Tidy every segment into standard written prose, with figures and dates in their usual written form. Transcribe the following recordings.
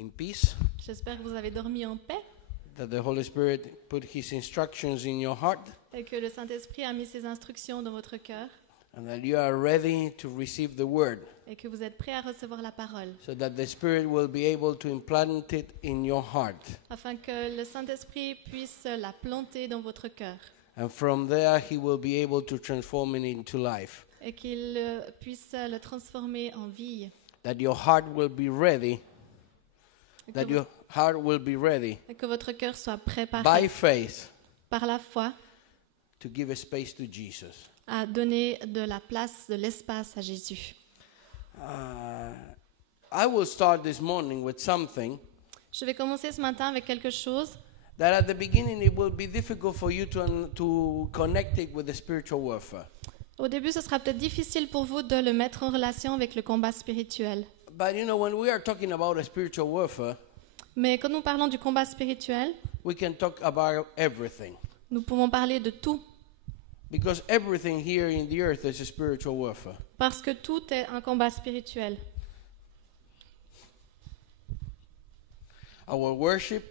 in peace, J'espère que vous avez dormi en paix that the Holy Spirit put His instructions in your heart, et que le Saint-Esprit a mis ses instructions dans votre cœur and that you are ready to receive the Word, et que vous êtes prêts à recevoir la parole, so that the Spirit will be able to implant it in your heart. afin que le Saint-Esprit puisse la planter dans votre cœur And from there, He will be able to transform it into life. et qu'il puisse le transformer en vie. That your heart will be ready, Et that que, your heart will be ready et que votre cœur soit préparé by faith par la foi to give a space to Jesus. à donner de la place, de l'espace à Jésus. I will start this morning with something Je vais commencer ce matin avec quelque chose that at the beginning it will be difficult for you to connect it with the spiritual warfare. Au début, ce sera peut-être difficile pour vous de le mettre en relation avec le combat spirituel. But you know, when we are talking about a spiritual warfare, Mais quand nous parlons du combat spirituel, we can talk about everything. nous pouvons parler de tout, Because everything here in the earth is a spiritual warfare. parce que tout est un combat spirituel. Our worship,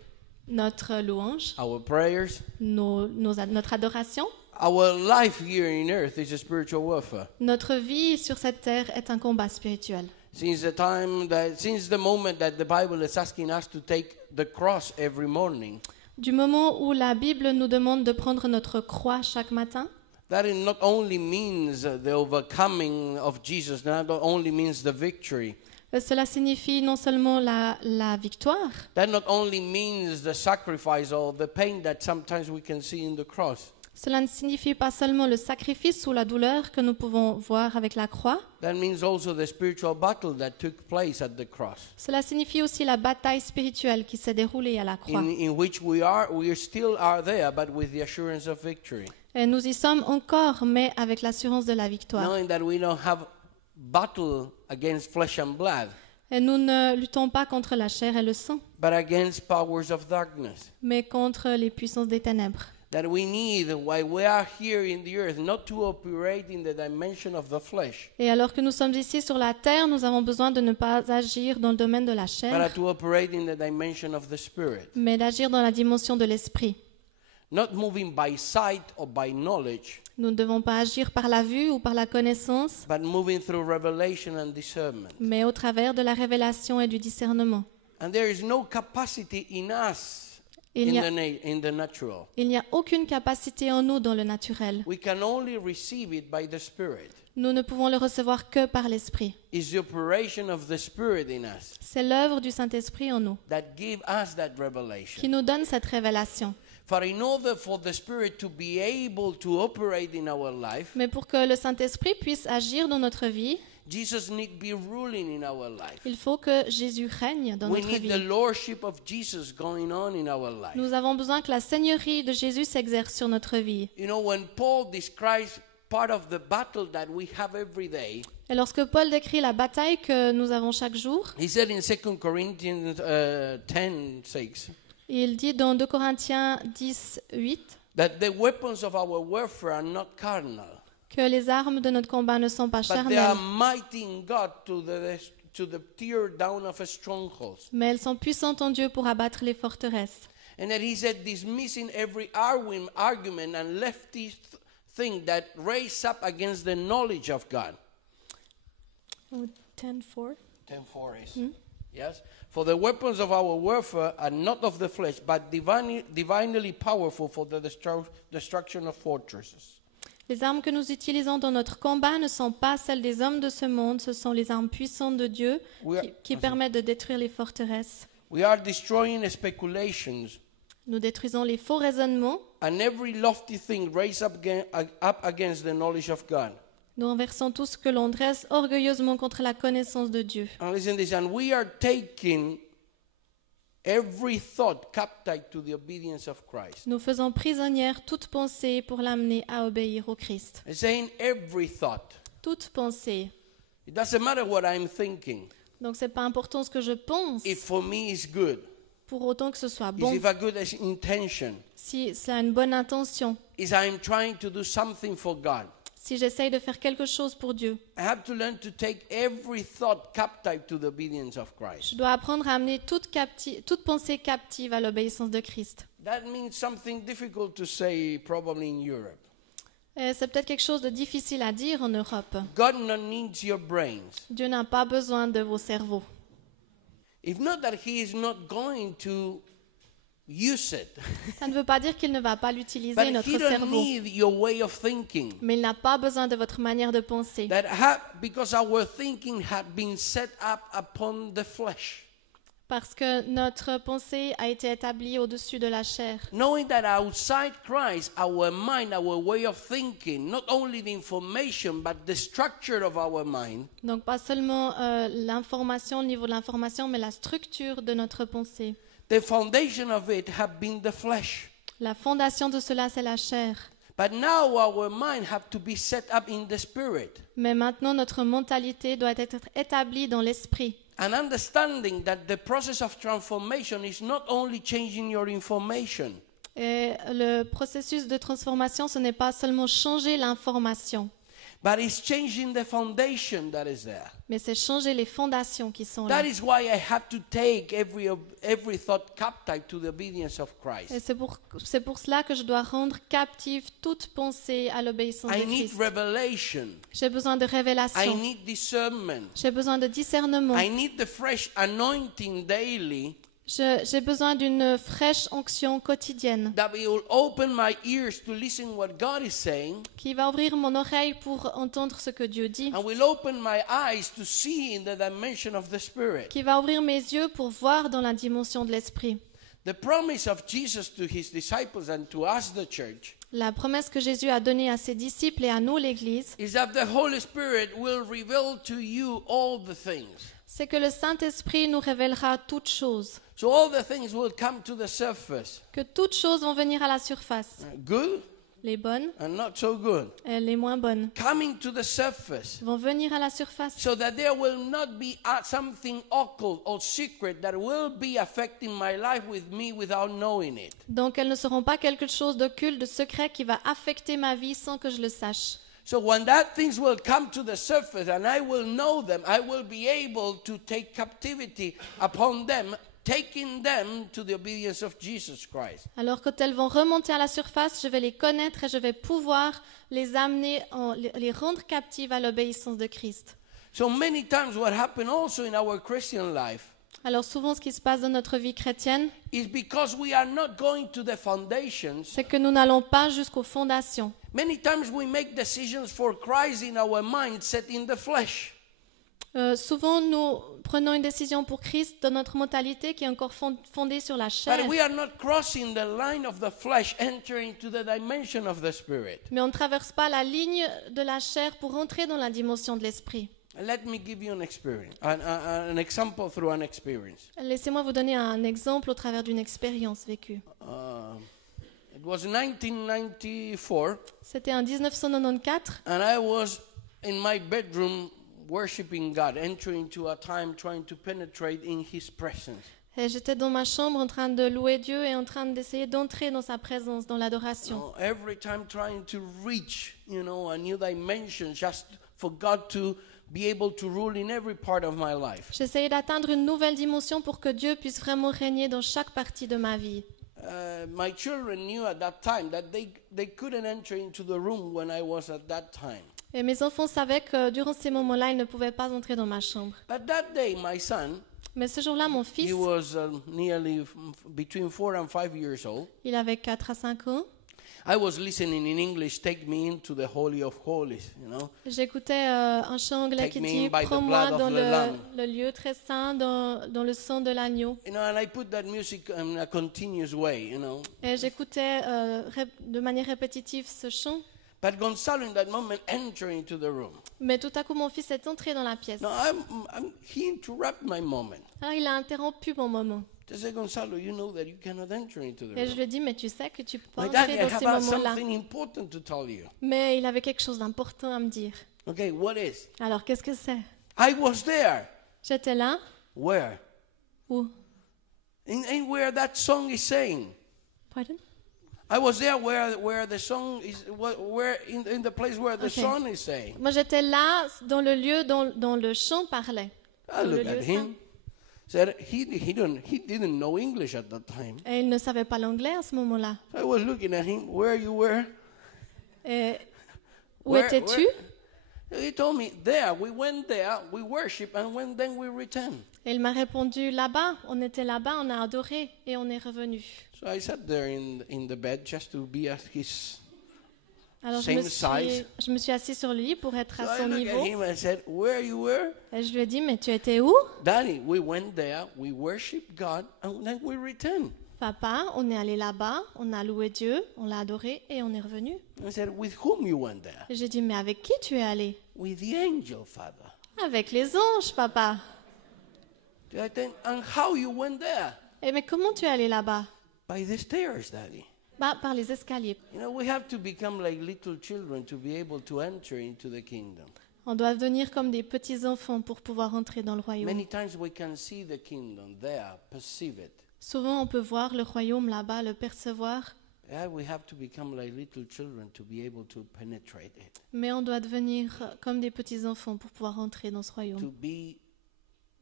Notre louange, our prayers, notre adoration, our life here in earth is a spiritual warfare. notre vie sur cette terre est un combat spirituel. Since the moment that the Bible is asking us to take the cross every morning, Du moment où la Bible nous demande de prendre notre croix chaque matin, that it not only means the overcoming of Jesus, not only means the victory. cela signifie non seulement la victoire, That not only means the sacrifice or the pain that sometimes we can see in the cross. cela ne signifie pas seulement le sacrifice ou la douleur que nous pouvons voir avec la croix, That means also the spiritual battle that took place at the cross, cela signifie aussi la bataille spirituelle qui s'est déroulée à la croix. in which we still are there, but with the assurance of victory, Et nous y sommes encore, mais avec l'assurance de la victoire. knowing that we don't have battle against flesh and blood, Et nous ne luttons pas contre la chair et le sang, but against powers of darkness. mais contre les puissances des ténèbres. That we need, while we are here in the earth, not to operate in the dimension of the flesh, Et alors que nous sommes ici sur la terre, nous avons besoin de ne pas agir dans le domaine de la but chair, to operate in the dimension of the spirit. mais d'agir dans la dimension de l'esprit. Not moving by sight or by knowledge, Nous ne devons pas agir par la vue ou par la connaissance, but moving through revelation and discernment. mais au travers de la révélation et du discernement. And there is no capacity in us Il n'y a, in the natural. il n'y a aucune capacité en nous dans le naturel. We can only receive it by the Spirit. Nous ne pouvons le recevoir que par l'esprit. It's the operation of the Spirit in us C'est l'œuvre du Saint-Esprit en nous that give us that revelation. qui nous donne cette révélation. For in order for the Spirit to be able to operate in our life, Mais pour que le Saint-Esprit puisse agir dans notre vie, Jesus need be ruling in our life. il faut que Jésus règne dans We notre need the vie. lordship of Jesus going on in our life. Nous avons besoin que la seigneurie de Jésus s'exerce sur notre vie. You know, when Paul describes part of the battle that we have every day, Et lorsque Paul décrit la bataille que nous avons chaque jour, he said in 2 Corinthians 10:6 il dit dans 2 Corinthiens 10, 8, that the weapons of our warfare are not carnal, que les armes de notre combat ne sont pas but they are charnelles, mighty in God to the tear down of strongholds. mais elles sont puissantes en Dieu pour abattre les forteresses. And that he said, dismissing every argument and lefty thing that raise up against the knowledge of God. 10:4. 10:4 is. Yes. For the weapons of our warfare are not of the flesh, but divinely powerful for the destruction of fortresses. Les armes que nous utilisons dans notre combat ne sont pas celles des hommes de ce monde, ce sont les armes puissantes de Dieu qui permettent de détruire les forteresses. We are destroying speculations Nous détruisons les faux raisonnements, and every lofty thing raised up against the knowledge of God. nous renversons tout ce que l'on dresse orgueilleusement contre la connaissance de Dieu. And listen to this, and we are taking every thought captive to the obedience of Christ. Nous faisons prisonnière toute pensée pour l'amener à obéir au Christ. It's saying every thought. Toute pensée. It doesn't matter what I'm thinking. Donc c'est pas important ce que je pense, If for me it's good. pour autant que ce soit Is bon. if a good intention. Si c'est une bonne intention, Is I'm trying to do something for God. si j'essaye de faire quelque chose pour Dieu, I have to learn to take every thought captive to the obedience of Christ. je dois apprendre à amener toute pensée captive à l'obéissance de Christ. That means something difficult to say probably in Europe. Et c'est peut-être quelque chose de difficile à dire en Europe. God needs your brains. Dieu n'a pas besoin de vos cerveaux. If not that he is not going to use it. Ça ne veut pas dire qu'il ne va pas l'utiliser, But notre he don't cerveau. need your way of thinking. Mais il n'a pas besoin de votre manière de penser. Because our thinking had been set up upon the flesh. Parce que notre pensée a été établie au-dessus de la chair. Knowing that outside Christ, our mind, our way of thinking, not only the information, but the structure of our mind, Donc pas seulement l'information, le niveau de l'information, mais la structure de notre pensée. the foundation of it have been the flesh. La fondation de cela, c'est la chair. But now our mind have to be set up in the spirit. Mais maintenant, notre mentalité doit être établie dans l'esprit. And understanding that the process of transformation is not only changing your information, Et le processus de transformation, ce n'est pas seulement changer l'information, but it's changing the foundation that is there. mais c'est changer les fondations qui sont là. That is why I have to take every thought captive to the obedience of Christ. Et c'est pour cela que je dois rendre captive toute pensée à l'obéissance I de need Christ. revelation. J'ai besoin de I révélation. need discernment. J'ai besoin de discernement. I need the fresh anointing daily J'ai besoin d'une fraîche onction quotidienne that will open my ears to listen what God is saying qui va ouvrir mon oreille pour entendre ce que Dieu dit, and will open my eyes to see in the dimension of the Spirit. qui va ouvrir mes yeux pour voir dans la dimension de l'esprit. The promise of Jesus to his disciples and to us, the church, La promesse que Jésus a donnée à ses disciples et à nous, l'Église, is that the Holy Spirit will reveal to you all the things. c'est que le Saint-Esprit nous révélera toutes choses, So all the things will come to the surface. que toutes choses vont venir à la surface, Good les bonnes and not so good. et les moins bonnes, Coming to the surface. vont venir à la surface, So that there will not be something occult or secret that will be affecting my life with me without knowing it. donc elles ne seront pas quelque chose d'occulte, de secret qui va affecter ma vie sans que je le sache. So when that things will come to the surface and I will know them, I will be able to take captivity upon them, taking them to the obedience of Jesus Christ. Alors quand elles vont remonter à la surface, je vais les connaître et je vais pouvoir les amener, les rendre captives à l'obéissance de Christ. So many times what happened also in our Christian life Alors souvent ce qui se passe dans notre vie chrétienne, is because we are not going to the foundations. c'est que nous n'allons pas jusqu'aux fondations. Many times we make decisions for Christ in our mindset in the flesh. Souvent nous prenons une décision pour Christ dans notre mentalité qui est encore fondée sur la chair. But we are not crossing the line of the flesh, entering to the dimension of the spirit. Mais on ne traverse pas la ligne de la chair pour entrer dans la dimension de l'esprit. Let me give you an experience, an example through an experience. Laissez-moi vous donner un exemple au travers d'une expérience vécue. It was 1994, C'était en 1994 and I was in my bedroom worshiping God, entering into a time trying to penetrate in His presence. et j'étais dans ma chambre en train de louer Dieu et en train d'essayer d'entrer dans sa présence, dans l'adoration. Every time trying to reach, a new dimension, just for God to be able to rule in every part of my life. J'essayais d'atteindre une nouvelle dimension pour que Dieu puisse vraiment régner dans chaque partie de ma vie. My children knew at that time that they couldn't enter into the room when I was at that time. Et mes enfants savaient que durant ces moments-là, ils ne pouvaient pas entrer dans ma chambre. But that day, my son, Mais ce jour-là, mon fils, he was nearly between 4 and 5 years old. il avait 4 à 5 ans. I was listening in English, take me into the Holy of Holies, J'écoutais un chant anglais Take qui me dit in by the prends-moi blood of dans the Lamb. le lieu très saint, dans le sang de l'agneau. And I put that music in a continuous way, Et j'écoutais de manière répétitive ce chant. But Gonzalo, in that moment, entered into the room. Mais tout à coup, mon fils est entré dans la pièce. Now, he interrupted my moment. Alors, il a interrompu mon moment. He said, Gonzalo, you know that you cannot enter into the Et je room. lui ai dit, mais tu sais que tu peux pas My daddy, entrer I dans ces have moments-là. something important to tell you. Mais il avait quelque chose d'important à me dire. Okay, what is? Alors, qu'est-ce que c'est? I was there. J'étais là. Where? Où? In where that song is saying. Pardon? I was there where the song is, where in the place where the Okay. song is saying. Moi, j'étais là dans le lieu dont le chant parlait. I Dans le look at lieu him. Said he didn't know English at that time. Et il ne savait pas l'anglais à ce moment-là. So I was looking at him. Where you were? Et où Where- étais-tu? He told me there. We went there. We worship, and then we returned. Et il m'a répondu là-bas. On était là-bas, on a adoré et on est revenu. So I sat there in the bed just to be at his. Alors Same size. je me suis assis sur lui pour être So à I son looked niveau. at him and said, "Where you were, Et je lui ai dit, mais tu étais où? Daddy? We went there. We worshiped God, and then we returned." Papa, on est allé là-bas, on a loué Dieu, on l'a adoré et on est revenu. I said, "With whom you went there?" Et j'ai dit, mais avec qui tu es allé? With the angel, Father. Avec les anges, papa. I think, and how you went there? Et mais comment tu es allé là-bas? By the stairs, Daddy. Bah, par les escaliers. You know, we have to become like little children to be able to enter into the kingdom. On doit devenir comme des petits enfants pour pouvoir entrer dans le royaume. Many times we can see the kingdom there, perceive it. Souvent, on peut voir le royaume là-bas, le percevoir, Yeah, we have to become like little children to be able to penetrate it, mais on doit devenir comme des petits enfants pour pouvoir entrer dans ce to royaume. be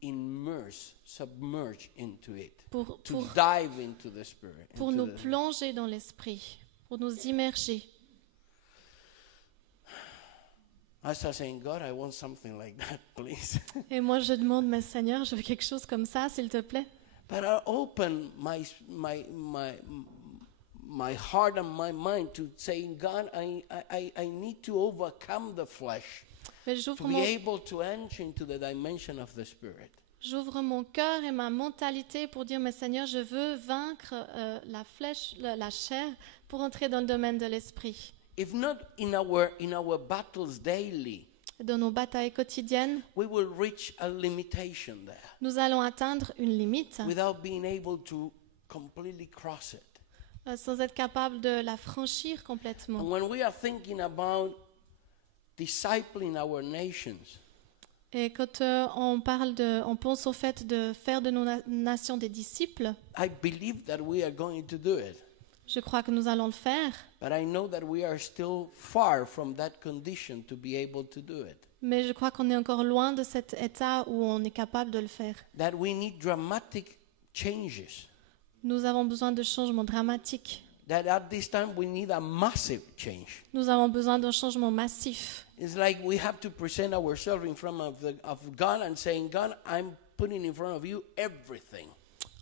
immersed, submerged into it, Pour, to pour, dive into the spirit. pour into nous the- plonger dans l'esprit, pour nous immerger. I start saying, God, I want something like that, please. Et moi, je demande, mais Seigneur, je veux quelque chose comme ça, s'il te plaît. But I open my heart and my mind to saying, God, I need to overcome the flesh Mais to j'ouvre be mon, able to enter into the dimension of the spirit. j'ouvre mon cœur et ma mentalité pour dire, mais Seigneur, je veux vaincre la flèche, la chair, pour entrer dans le domaine de l'esprit. If not in our battles daily, Dans nos batailles quotidiennes, we will reach a limitation there nous allons atteindre une limite without being able to completely cross it. sans être capable de la franchir complètement. And when we are thinking about discipling our nations, Et quand on pense au fait de faire de nos nations des disciples, I believe that we are going to do it. je crois que nous allons le faire, But I know that we are still far from that condition to be able to do it. mais je crois qu'on est encore loin de cet état où on est capable de le faire. That we need dramatic changes. Nous avons besoin de changements dramatiques. That at this time we need a massive change. Nous avons besoin d'un changement massif. It's like we have to present ourselves in front of God and saying, God, I'm putting in front of you everything.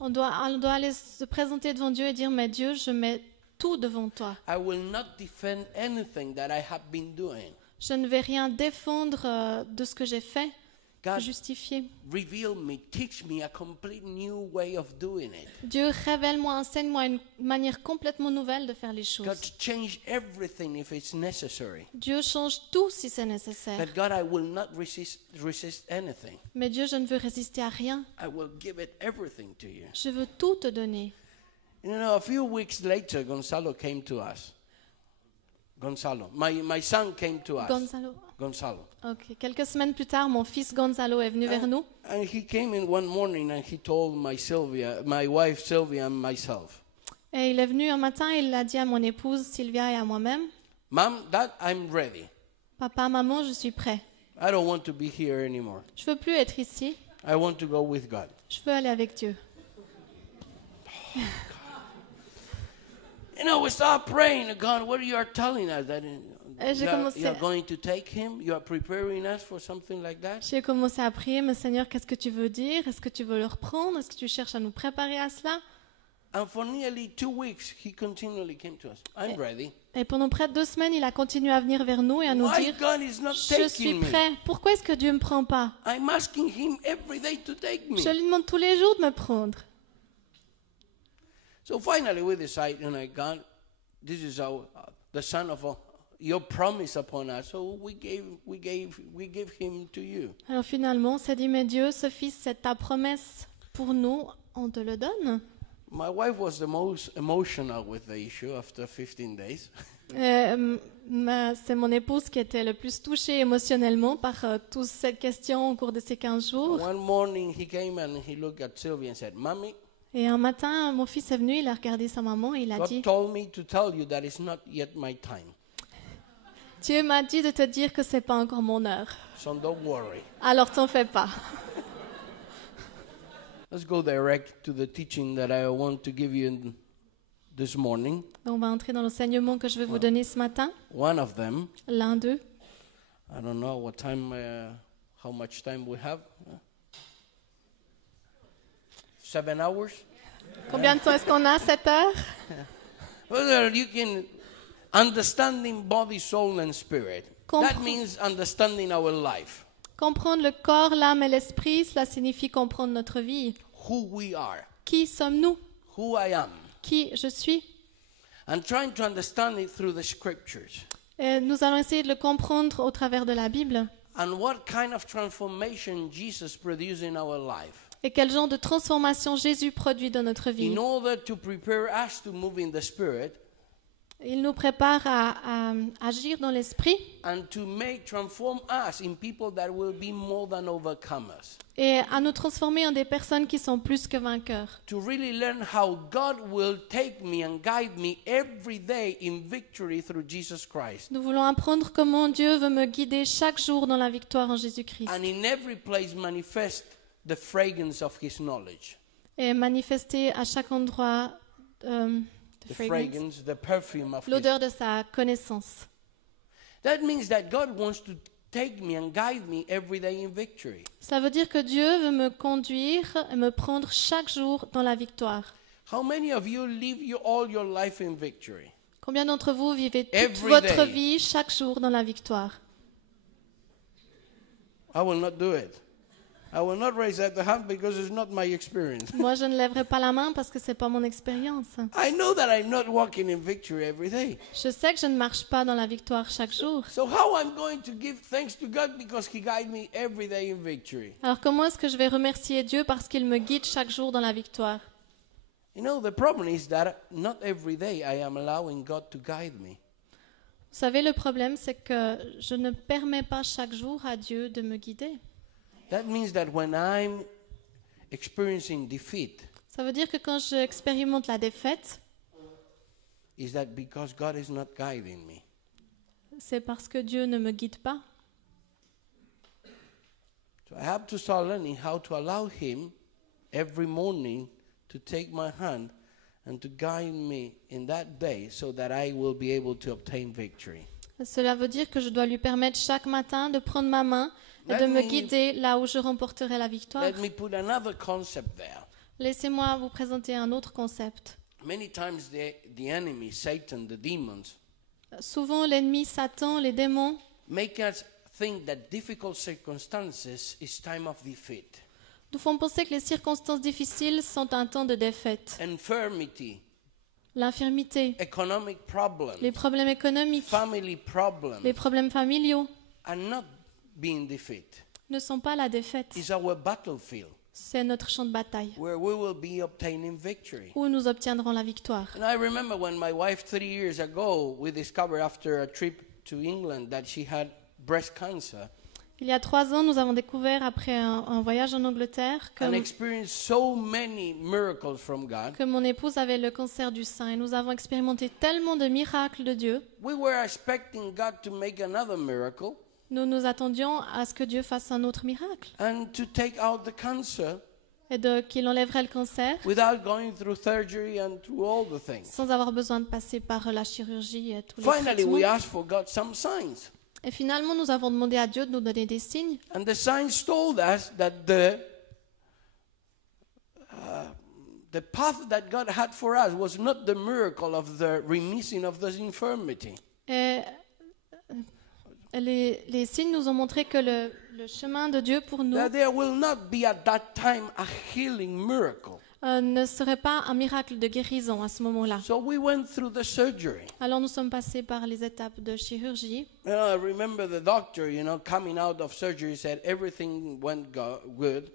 On doit aller se présenter devant Dieu et dire, mais Dieu, je mets tout devant toi. I will not defend anything that I have been doing. Je ne vais rien défendre de ce que j'ai fait, God, justifier. reveal me, teach me a complete new way of doing it. Dieu, révèle-moi, enseigne-moi une manière complètement nouvelle de faire les choses. God, change everything if it's necessary. Dieu change tout si c'est nécessaire. But God, I will not resist anything. Mais Dieu, je ne veux résister à rien. I will give it everything to you. Je veux tout te donner. You know, a few weeks later, Gonzalo came to us. Gonzalo, my son came to us. Gonzalo. Ok. Quelques semaines plus tard, mon fils Gonzalo est venu vers nous. And he came in one morning and he told my wife Sylvia and myself, Et il est venu un matin et il a dit à mon épouse Sylvia et à moi-même, Mom, Dad, I'm ready. Papa, maman, je suis prêt. I don't want to be here anymore. Je veux plus être ici. I want to go with God. Je veux aller avec Dieu. You know, we start praying, God, what you are telling us that J'ai commencé- you are going to take him, you are preparing us for something like that. J'ai commencé à prier, mais Seigneur, qu'est-ce que tu veux dire? Est-ce que tu veux le reprendre? Est-ce que tu cherches à nous préparer à cela? And for nearly 2 weeks, he continually came to us. I'm ready. Et pendant près de 2 semaines, il a continué à venir vers nous et à nous Why dire, God is not je suis taking me? prêt. Pourquoi est-ce que Dieu ne me prend pas? I'm asking him every day to take me. Je lui demande tous les jours de me prendre. So finally, we decided, God, this is the son of your promise upon us. So we give him to you. Alors finalement, on s'est dit, mais Dieu, ce fils, c'est ta promesse pour nous, on te le donne. My wife was the most emotional with the issue after 15 days. C'est mon épouse qui était le plus touchée émotionnellement par toute cette question au cours de ces 15 jours. One morning, he came and he looked at Sylvia and said, Mommy, Et un matin, mon fils est venu, il a regardé sa maman et il a God dit, told me to tell you that it's not yet my time. Dieu m'a dit de te dire que c'est pas encore mon heure. So don't worry. Alors t'en fais pas. Let's go direct to the teaching that I want to give you this morning. On va entrer dans l'enseignement que je vais vous donner ce matin. One of them, L'un d'eux. I don't know what time, how much time we have. 7 hours? Combien de temps est-ce qu'on a? 7 heures? Well, you can understanding body, soul, and spirit. That Compre- means understanding our life, Comprendre le corps, l'âme et l'esprit, cela signifie comprendre notre vie. who we are, Qui sommes-nous? who I am, Qui je suis? and trying to understand it through the scriptures. Et nous allons essayer de le comprendre au travers de la Bible. And what kind of transformation Jesus produced in our life Et quel genre de transformation Jésus produit dans notre vie. in order to prepare us to move in the spirit Il nous prépare à agir dans l'esprit and to transform us in people that will be more than overcomers. et à nous transformer en des personnes qui sont plus que vainqueurs. To really learn how God will take me and guide me every day in victory through Jesus Christ. Nous voulons apprendre comment Dieu veut me guider chaque jour dans la victoire en Jésus-Christ And in every place manifest the fragrance of His knowledge. et manifester à chaque endroit The fragrance, the perfume of His. l'odeur de sa connaissance. That means that God wants to take me and guide me every day in victory. Ça veut dire que Dieu veut me conduire et me prendre chaque jour dans la victoire. How many of you live all your life in victory? Combien d'entre vous vivez toute Every votre day. vie chaque jour dans la victoire? I will not do it. I will not raise up the hand because it's not my experience. Moi, je ne lèverai pas la main parce que c'est pas mon expérience. I know that I'm not walking in victory every day. Je sais que je ne marche pas dans la victoire chaque jour. So how I'm going to give thanks to God because He guides me every day in victory? Alors comment est-ce que je vais remercier Dieu parce qu'il me guide chaque jour dans la victoire? You know, the problem is that not every day I am allowing God to guide me. Vous savez, le problème, c'est que je ne permets pas chaque jour à Dieu de me guider. That means that when I'm experiencing defeat, Ça veut dire que quand j'expérimente la défaite, is that because God is not guiding me? c'est parce que Dieu ne me guide pas. So I have to start learning how to allow Him every morning to take my hand and to guide me in that day so that I will be able to obtain victory. Cela veut dire que je dois lui permettre chaque matin de prendre ma main et Let de me me- guider là où je remporterai la victoire. Let me put another concept there. Laissez-moi vous présenter un autre concept. Many times the enemy, Satan, the demons, Souvent, l'ennemi, Satan, les démons, make us think that difficult circumstances is time of defeat. nous font penser que les circonstances difficiles sont un temps de défaite. Infirmity, L'infirmité, economic problems, les problèmes économiques, family problems les problèmes familiaux are not being defeat. ne sont pas la défaite. It's our battlefield C'est notre champ de bataille where we will be obtaining victory. où nous obtiendrons la victoire. And I remember when my wife 3 years ago, we discovered after a trip to England that she had breast cancer Il y a 3 ans, nous avons découvert, après un voyage en Angleterre, and experienced so many miracles from God. que mon épouse avait le cancer du sein. Et nous avons expérimenté tellement de miracles de Dieu. We were expecting God to make another miracle Nous nous attendions à ce que Dieu fasse un autre miracle and to take out the cancer et qu'il enlèverait le cancer without going through surgery and through all the things. sans avoir besoin de passer par la chirurgie et tous les Finally, we traitements. asked for God some signs. Et finalement, nous avons demandé à Dieu de nous donner des signes. And the signs told us that the path that God had for us was not the miracle of the remission of this infirmity. Et les signes nous ont montré que le chemin de Dieu pour nous That there will not be at that time a healing miracle. ne serait pas un miracle de guérison à ce moment-là. So we went through the surgery. Alors nous sommes passés par les étapes de chirurgie. And I remember the doctor, coming out of surgery said everything went good,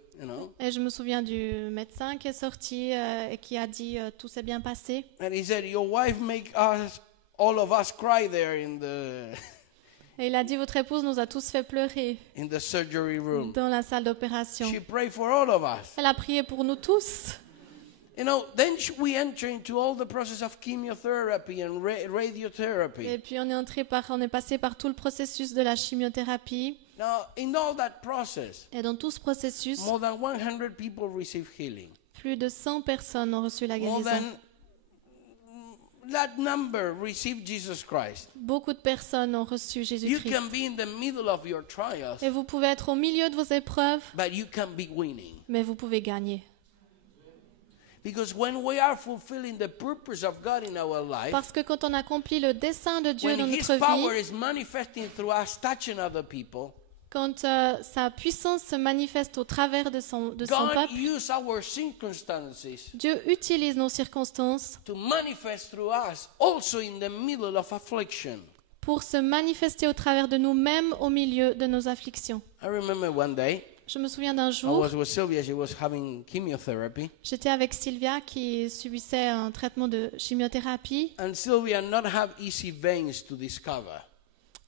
Et je me souviens du médecin qui est sorti et qui a dit tout s'est bien passé. And he said, your wife make all of us cry there in the Et il a dit votre épouse nous a tous fait pleurer in the surgery room. dans la salle d'opération. She prayed for all of us. Elle a prié pour nous tous. You know, then we enter into all the process of chemotherapy and radiotherapy. Et puis on est passé par tout le processus de la chimiothérapie. Now, in all that process, Et dans tout ce processus, more than 100 people receive healing. plus de 100 personnes ont reçu la More guérison. than that number received Jesus Christ. Beaucoup de personnes ont reçu You Jésus-Christ. can be in the middle of your trials, Et vous pouvez être au milieu de vos épreuves, but you can be winning. mais vous pouvez gagner. Because when we are fulfilling the purpose of God in our life, Parce que quand on accomplit le dessein de Dieu dans when His notre power vie, is manifesting through us touching other people, quand sa puissance se manifeste au travers de son God peuple, uses our circumstances Dieu utilise nos circonstances to manifest through us also in the middle of affliction. pour se manifester au travers de nous-mêmes au milieu de nos afflictions. I remember one day, Je me souviens d'un I jour, was with Sylvia, she was having chemotherapy, j'étais avec Sylvia qui subissait un traitement de chimiothérapie. and Sylvia not have easy veins to discover.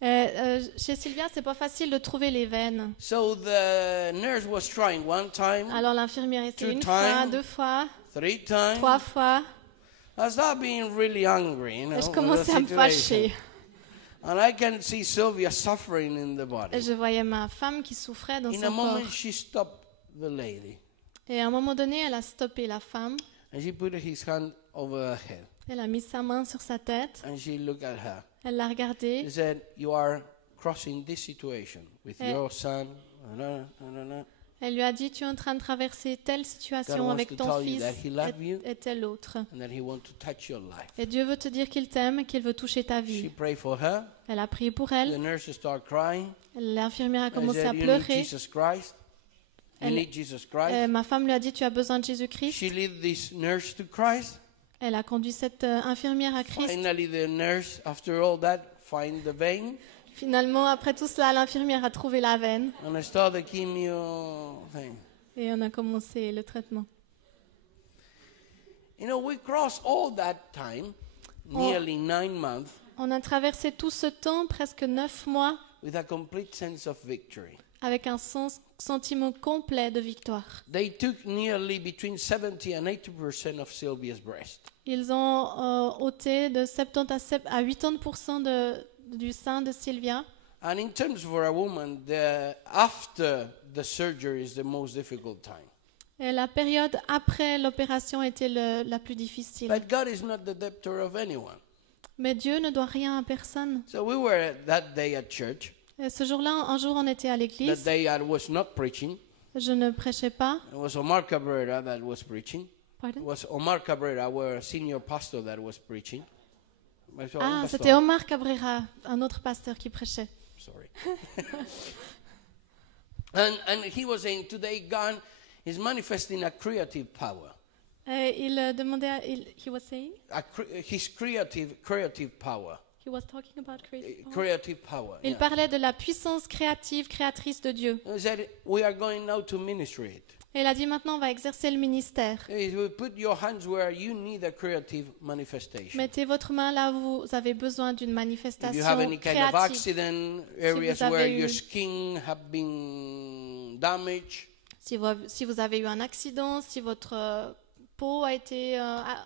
Chez Sylvia, c'est pas facile de trouver les veines. So the nurse was trying one time, Alors l'infirmière essayait Two une fois, times. 2 fois, 3 times. 3 fois. I started being really angry, you know, Et je with commençais the à me situation. fâcher. And I can see Sylvia suffering in the Et body. je voyais ma femme qui souffrait dans In a son corps. moment, she stopped the lady, Et à un moment donné, elle a stoppé la femme. and she put his hand over her head, Elle a mis sa main sur sa tête. and she looked at her. Elle l'a regardée. She said, "You are crossing this situation with Eh. your son." Elle lui a dit, tu es en train de traverser telle God situation wants avec to ton tell you fils that He loves you, et telle autre. and that He wants to touch your life. Et Dieu veut te dire qu'il t'aime, qu'il veut toucher ta She vie. prayed for her. Elle a prié pour The elle. nurse started crying. L'infirmière a I commencé said, à "You need pleurer. Jesus Christ. You Elle- need Jesus Christ." Ma femme lui a dit, tu as besoin de Jésus-Christ. She led this nurse to Christ. Elle a conduit cette infirmière à Christ. Finally, the nurse, after all that, find the vein Finalement, après tout cela, l'infirmière a trouvé la veine. and start the chemo thing. Et on a commencé le traitement. You know, we crossed all that time, nearly 9 months, On a traversé tout ce temps, presque 9 mois, with a complete sense of victory. avec un sentiment complet de victoire. They took nearly between 70 and 80% of Sylvia's breast. Ils ont ôté de 70 à 80% du sein de Sylvia. And in terms for a woman, after the surgery is the most difficult time. Et la période après l'opération était la plus difficile. But God is not the debtor of anyone. Mais Dieu ne doit rien à personne. So we were that day at church. Et ce jour-là, un jour, on était à That l'église. day I was not preaching. Je ne prêchais pas. It was Omar Cabrera that was preaching. Pardon? It was Omar Cabrera, our senior pastor, that was preaching. Ah, c'était Omar Cabrera, un autre pasteur qui prêchait. Sorry. and he was saying today God is manifesting a creative power. Et il demandait, he was saying, His creative power. he was talking about creative power. Creative power. Il Yeah. parlait de la puissance créative, créatrice de Dieu. He said, we are going now to ministry it. Et il a dit maintenant on va exercer le ministère. He will put your hands where you need a creative manifestation. Mettez votre main là où vous avez besoin d'une If manifestation you have any kind of créative. accident, areas avez where eu- your skin have been damaged, Si vous avez eu un accident, si votre peau a été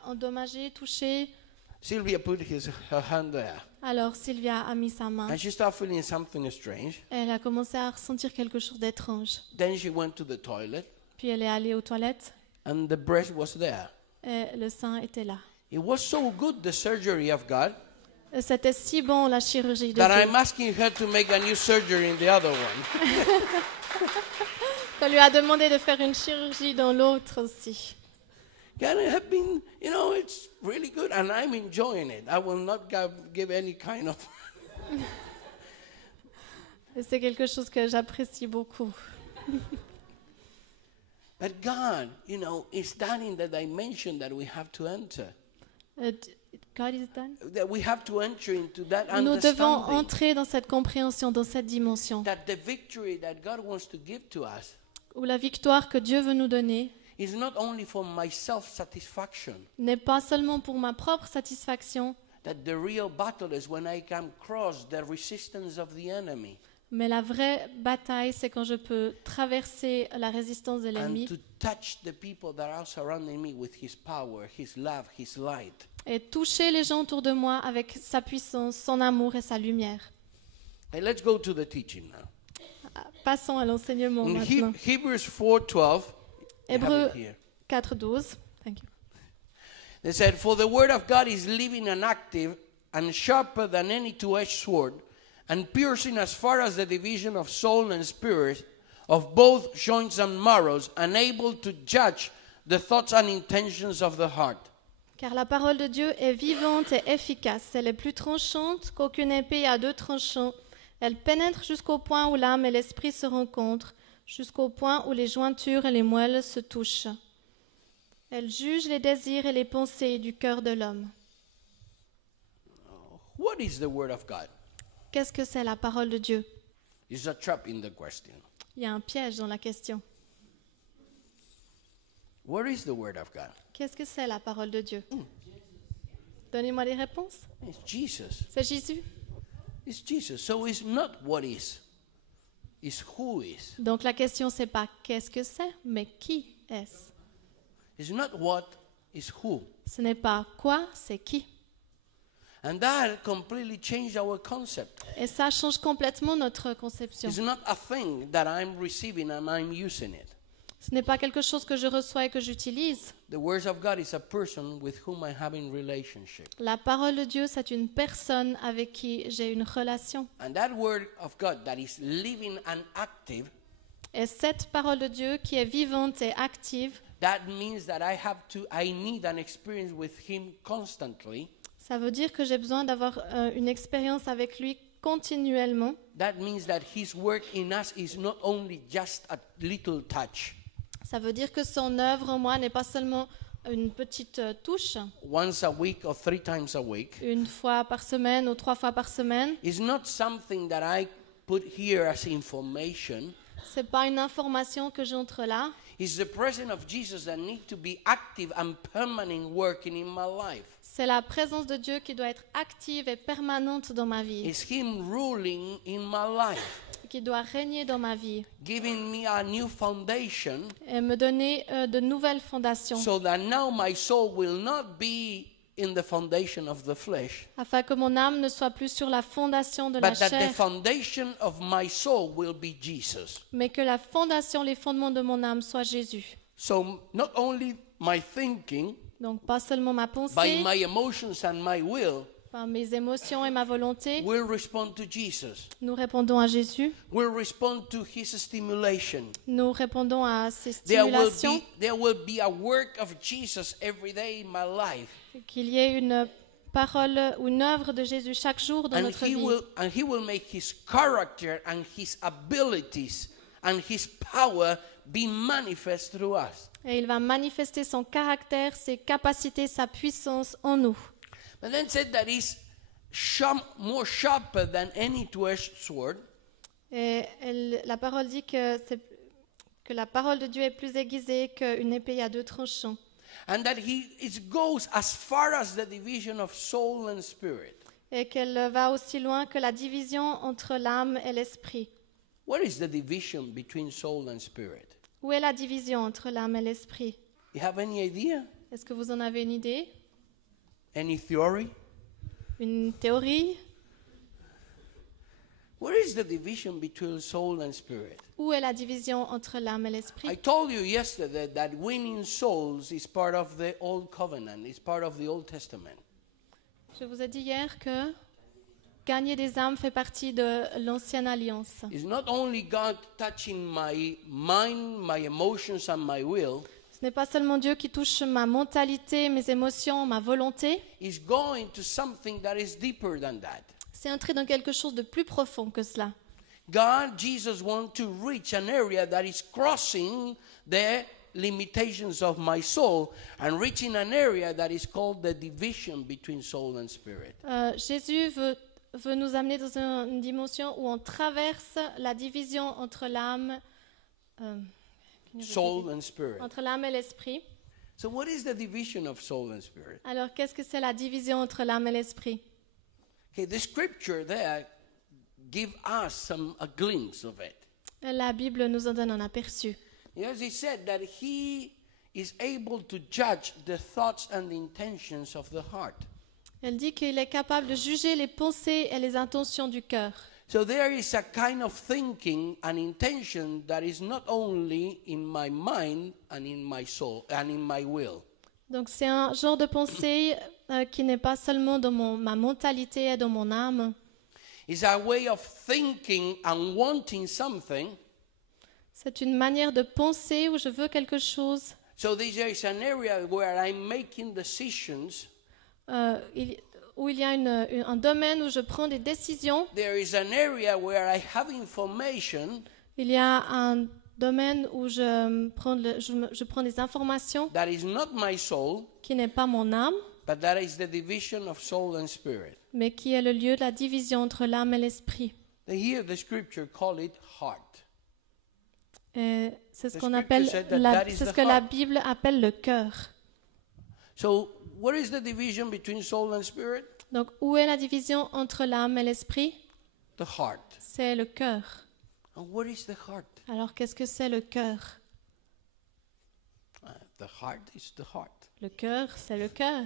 endommagée, touchée, Sylvia put her hand there. alors Sylvia a mis sa main. And she started feeling something strange. Elle a commencé à ressentir quelque chose d'étrange. Then she went to the toilet, Puis elle est allée aux toilettes and the breast was there. et le sein était là. It was so good, the surgery of God, Et c'était si bon la chirurgie de that Dieu I'm asking her to make a new surgery in the other one. qu'on lui a demandé de faire une chirurgie dans l'autre aussi. Can it have been, it's really good, and I'm enjoying it. I will not give any kind of... Et c'est quelque chose que j'apprécie beaucoup. But God, is that in the dimension that we have to enter. God is done. That we have to enter into that Nous devons understanding. entrer dans cette compréhension, dans cette dimension, That the victory that God wants to give to us où la victoire que Dieu veut nous donner is not only for my self-satisfaction. n'est pas seulement pour ma propre satisfaction, That the real battle is when I can cross the resistance of the enemy. Mais la vraie bataille, c'est quand je peux traverser la résistance de and l'ennemi to touch the people that are surrounding me with His power, His love, His light. et toucher les gens autour de moi avec sa puissance, son amour et sa lumière. Hey, let's go to the teaching now. Passons à l'enseignement In maintenant. Hebrews 4:12, you have Hébreux it here. 4:12. Thank you. They said, "For the word of God is living and active and sharper than any two-edged sword, and piercing as far as the division of soul and spirit, of both joints and marrows, and able to judge the thoughts and intentions of the heart." Car la parole de Dieu est vivante et efficace. Elle est plus tranchante qu'aucune épée à deux tranchants. Elle pénètre jusqu'au point où l'âme et l'esprit se rencontrent, jusqu'au point où les jointures et les moelles se touchent. Elle juge les désirs et les pensées du cœur de l'homme. What is the word of God? Qu'est-ce que c'est la parole de Dieu? There's a trap in the question. Il y a un piège dans la question. What is the word of God? Qu'est-ce que c'est la parole de Dieu? Donnez-moi les réponses. It's Jesus. C'est Jésus. It's Jesus. So it's not what is. It's who is. Donc la question c'est pas qu'est-ce que c'est, mais qui est-ce? It's not what, it's who. Ce n'est pas quoi, c'est qui. And that completely changed our concept. Et ça change complètement notre conception. It's not a thing that I'm receiving and I'm using it. Ce n'est pas quelque chose que je reçois et que j'utilise. The words of God is a person with whom I have in relationship. La parole de Dieu, c'est une personne avec qui j'ai une relation. And that word of God that is living and active, Et cette parole de Dieu qui est vivante et active, that means that I need an experience with Him constantly. ça veut dire que j'ai besoin d'avoir une expérience avec lui continuellement. That means that His work in us is not only just a little touch. Ça veut dire que son œuvre en moi n'est pas seulement une petite touche, Once a week or 3 times a week. une fois par semaine ou 3 fois par semaine. It's not something that I put here as information. C'est pas une information que j'entre là. It's the presence of Jesus that needs to be active and permanent working in my life. C'est la présence de Dieu qui doit être active et permanente dans ma vie, It's Him ruling in my life, qui doit régner dans ma vie giving me a new foundation et me donner de nouvelles fondations, so that now my soul will not be in the foundation of the flesh, afin que mon âme ne soit plus sur la fondation de la but that the chair, foundation of my soul will be Jesus. mais que la fondation, les fondements de mon âme soient Jésus. So not only my thinking, Donc pas seulement ma by pensée, my emotions and my will, par mes émotions et ma volonté, will respond to Jesus. nous répondons à Jésus, Will respond to His stimulation. nous répondons à ses There stimulations, will be a work of Jesus every day in my life. qu'il y ait une parole ou une œuvre de Jésus chaque jour dans And notre he vie. will make His character and His abilities and His power be manifest through us. Et il va manifester son caractère, ses capacités, sa puissance en nous. But then said that is more sharper than any two-edged sword. Et la parole dit que la parole de Dieu est plus aiguisée qu'une épée à deux tranchants. And that it goes as far as the division of soul and spirit. Et qu'elle va aussi loin que la division entre l'âme et l'esprit. What is the division between soul and spirit? Où est la division entre l'âme et l'esprit? You have any idea? Est-ce que vous en avez une idée? Any theory? Une théorie? What is the division between soul and spirit? Où est la division entre l'âme et I l'esprit? told you yesterday that winning souls is part of the Old Covenant, it's part of the Old Testament. Je vous ai dit hier que gagner des âmes fait partie de l'ancienne alliance. It's not only God touching my mind, my emotions, and my will, Ce n'est pas seulement Dieu qui touche ma mentalité, mes émotions, ma volonté. it's going to something that is deeper than that. C'est entrer dans quelque chose de plus profond que cela. God, Jesus wants to reach an area that is crossing the limitations of my soul and reaching an area that is called the division between soul and spirit. Jésus veut nous amener dans une dimension où on traverse la division entre l'âme, Soul and spirit. entre l'âme et l'esprit. So what is the division of soul and spirit? Alors, qu'est-ce que c'est la division entre l'âme et l'esprit? Okay, the scripture there give us a glimpse of it. La Bible nous en donne un aperçu. Yes, he said that he is able to judge the thoughts and the intentions of the heart. Elle dit qu'il est capable de juger les pensées et les intentions du cœur. So there is a kind of thinking and intention that is not only in my mind and in my soul and in my will. Donc c'est un genre de pensée qui n'est pas seulement dans ma mentalité et dans mon âme. It's a way of thinking and wanting something. C'est une manière de penser où je veux quelque chose. So this is an area where I'm making decisions. Où il y a un domaine où je prends des décisions. There is an area where I have information. Il y a un domaine où je prends des informations That is not my soul, qui n'est pas mon âme, but that is the division of soul and spirit. mais qui est le lieu de la division entre l'âme et l'esprit. Here the scripture call it heart. Et c'est ce The qu'on scripture appelle, said that is c'est ce the que la heart. Bible appelle le cœur. So what is the division between soul and spirit? Donc où est la division entre l'âme et l'esprit? The heart. C'est le cœur. And what is the heart? Alors qu'est-ce que c'est le cœur? The heart is the heart. Le cœur, c'est le cœur.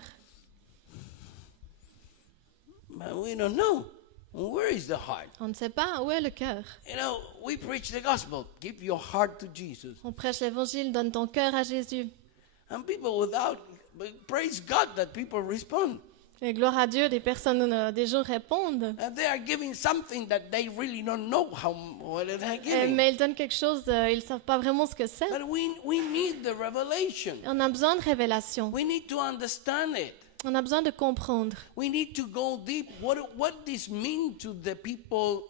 But we don't know. Where is the heart? On ne sait pas où est le cœur. You know, we preach the gospel. Give your heart to Jesus. On prêche l'évangile, donne ton cœur à Jésus. And people praise God that people respond. Et gloire à Dieu, des gens répondent. And they are giving something that they really don't know what they're giving. Mais ils donnent quelque chose, ils ne savent pas vraiment ce que c'est. But we need the revelation. On a besoin de révélation. We need to understand it. On a besoin de comprendre. We need to go deep. What this mean to the people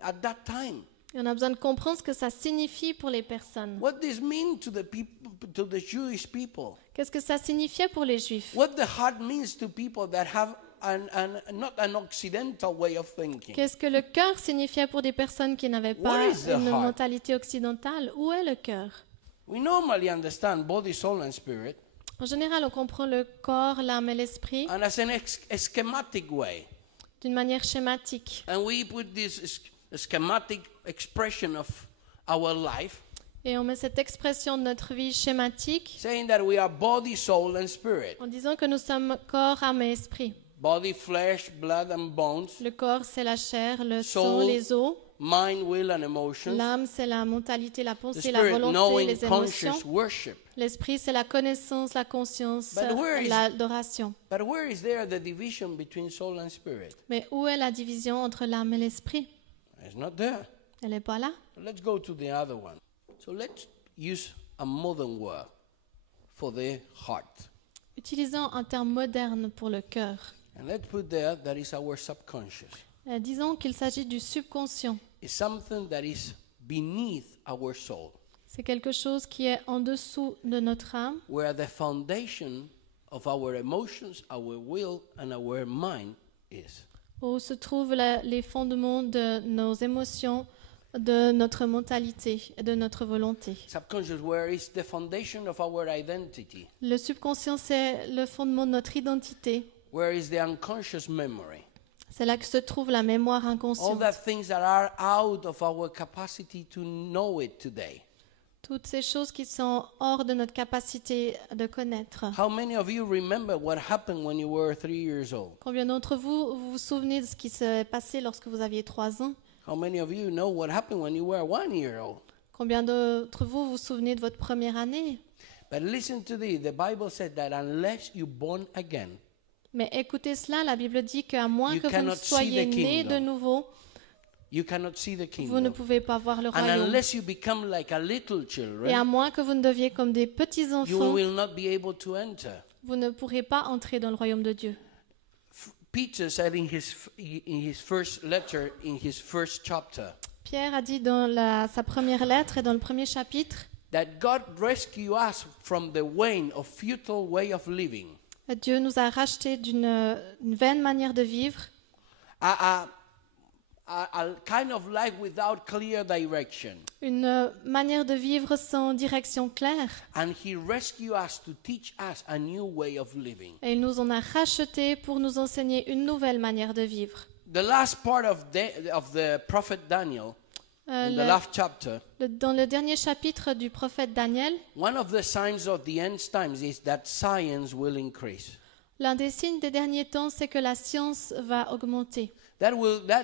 at that time? Et on a besoin de comprendre ce que ça signifie pour les personnes. What this mean to the people, to the Jewish people? Qu'est-ce que ça signifiait pour les Juifs? What the heart means to people that have not an occidental way of thinking? Qu'est-ce que le cœur signifiait pour des personnes qui n'avaient pas What is the une heart? mentalité occidentale? Où est le cœur? We normally understand body, soul, and spirit, En général, on comprend le corps, l'âme et l'esprit and as a schematic way. d'une manière schématique. And we put this schematic expression of our life, Et on met cette expression de notre vie schématique saying that we are body, soul, and spirit. en disant que nous sommes corps, âme et esprit. Body, flesh, blood, and bones. Le corps, c'est la chair, le Soul, sang, les os. Mind, will, and emotions. L'âme, c'est la mentalité, la The pensée, la spirit, volonté, knowing, les émotions. conscious worship. L'esprit, c'est la connaissance, la conscience, But where is- l'adoration. But where is there the division between soul and spirit? Mais où est la division entre l'âme et l'esprit? It's not there. Elle n'est pas là. Let's go to the other one. So let's use a modern word for the heart. Utilisons un terme moderne pour le cœur. And let's put there that is our subconscious. Disons qu'il s'agit du subconscient. It's something that is beneath our soul, C'est quelque chose qui est en dessous de notre âme, where the foundation of our emotions, our will, and our mind is. où se trouvent les fondements de nos émotions, de notre mentalité et de notre volonté. Subconscious, where is the foundation of our identity, Le subconscient, c'est le fondement de notre identité. where is the unconscious memory. C'est là que se trouve la mémoire All inconsciente. that things that are out of our capacity to know it today. Toutes ces choses qui sont hors de notre capacité de connaître. How many of you remember what happened when you were 3 years old? Combien d'entre vous vous souvenez de ce qui s'est passé lorsque vous aviez 3 ans? How many of you know what happened when you were 1 year old? Combien d'entre vous vous souvenez de votre première année? But listen to this. The Bible said that unless you're born again, Mais écoutez cela, la Bible dit qu'à moins You que vous ne cannot see soyez the né kingdom. de nouveau, you cannot see the vous ne kingdom. pouvez pas voir le And royaume. unless you become like a little Et à children, moins que vous ne deviez comme des you petits-enfants, will not be able to enter. vous ne pourrez pas entrer dans le royaume de Dieu. Peter said in his first letter, in his first chapter, Pierre a dit dans sa première lettre et dans le premier chapitre, that God rescued us from the wane of futile way of living. Dieu nous a rachetés d'une vaine manière de vivre, A kind of life without clear direction. une manière de vivre sans direction claire. And he rescued us to teach us a new way of living. Et il nous en a rachetés pour nous enseigner une nouvelle manière de vivre. the last part of the prophet Daniel, in the le- last chapter, dans le dernier chapitre du prophète Daniel, one of the signs of the end times is that science will increase. l'un des signes des derniers temps, c'est que la science va augmenter. That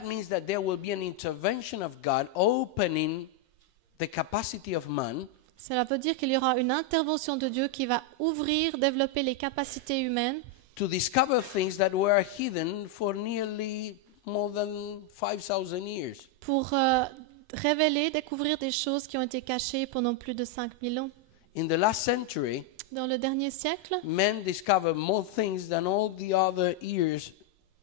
means that there will be an intervention of God opening the capacity of man Cela veut dire qu'il y aura une intervention de Dieu qui va ouvrir, développer les capacités humaines to discover things that were hidden for nearly more than 5,000 years. pour révéler, découvrir des choses qui ont été cachées pendant plus de 5000 ans. In the last century, Dans le dernier siècle, men discovered more things than all the other years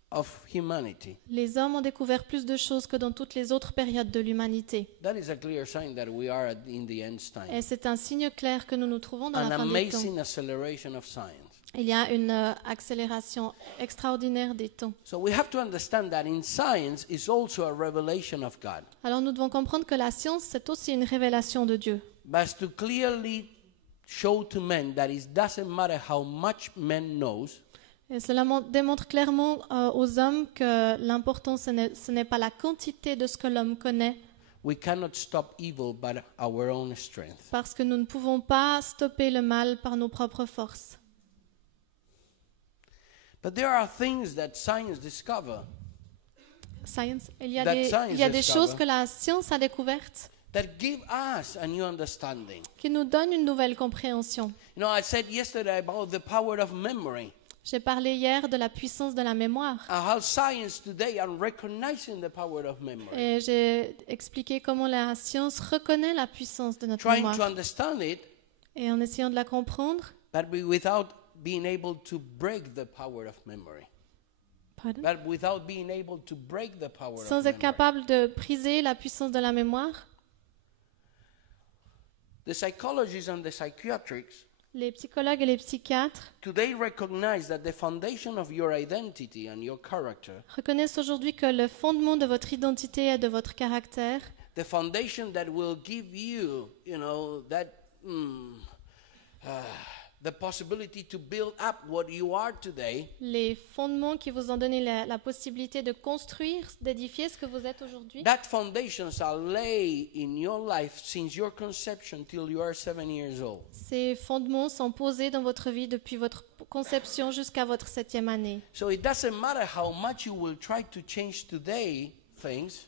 of humanity. les hommes ont découvert plus de choses que dans toutes les autres périodes de l'humanité. That is a clear sign that we are in the end time. Et c'est un signe clair que nous nous trouvons dans An la fin des temps. amazing acceleration of science. Il y a une accélération extraordinaire des temps. So we have to understand that in science is also a revelation of God. Alors nous devons comprendre que la science, c'est aussi une révélation de Dieu. But to clearly show to men that it doesn't matter how much man knows, Et cela démontre clairement aux hommes que l'important, ce n'est pas la quantité de ce que l'homme connaît, we cannot stop evil by our own strength. parce que nous ne pouvons pas stopper le mal par nos propres forces. But there are things that science discover Il y a That des, science il y a des discover. choses que la science a découvertes that give us a new understanding. qui nous donnent une nouvelle compréhension. You know, I said yesterday about the power of memory. J'ai parlé hier de la puissance de la mémoire. How science today are recognizing the power of memory. Et j'ai expliqué comment la science reconnaît la puissance de notre Trying to mémoire. understand it, Et en essayant de la comprendre, without being able to break the power of memory. But without being able to break the power of sans être memory. capable de briser la puissance de la mémoire, The psychologists and the psychiatrists les psychologues et les psychiatres today recognize that the foundation of your identity and your character, reconnaissent aujourd'hui que le fondement de votre identité et de votre caractère, the foundation that will give you, you know, that the possibility to build up what you are today, les fondements qui vous ont donné la possibilité de construire, d'édifier ce que vous êtes aujourd'hui, that foundations are laid in your life since your conception till you are 7 years old. ces fondements sont posés dans votre vie depuis votre conception jusqu'à votre 7e année. So it doesn't matter how much you will try to change today things,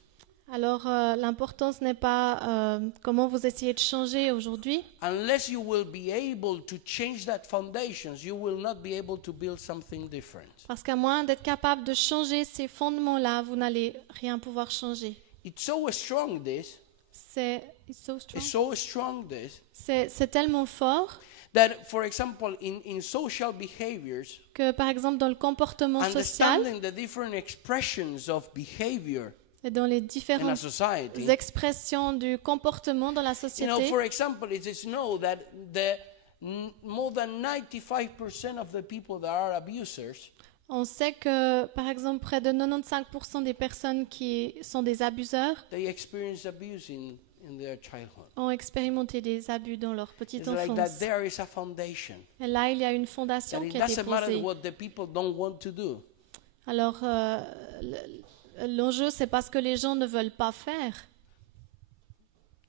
Alors l'important ce n'est pas comment vous essayez de changer aujourd'hui, unless you will be able to change that foundations, you will not be able to build something different. parce qu'à moins d'être capable de changer ces fondements-là, vous n'allez rien pouvoir changer. It's so strong this, C'est tellement fort that, for example, in social behaviors, que, par exemple, dans le comportement social understanding the different expressions of behavior et dans les in a différentes society, expressions du comportement dans la you know, société, for example, it is known that more than 95% of the people that are abusers on sait que, par exemple, près de 95% des personnes qui sont des abuseurs they experience abuse in their childhood. ont expérimenté des abus dans leur petite It's like that enfance. there is a foundation. Et là, il y a une That fondation it qui a été doesn't matter posée. what the people don't want to do. Alors, l'enjeu, c'est parce que les gens ne veulent pas faire,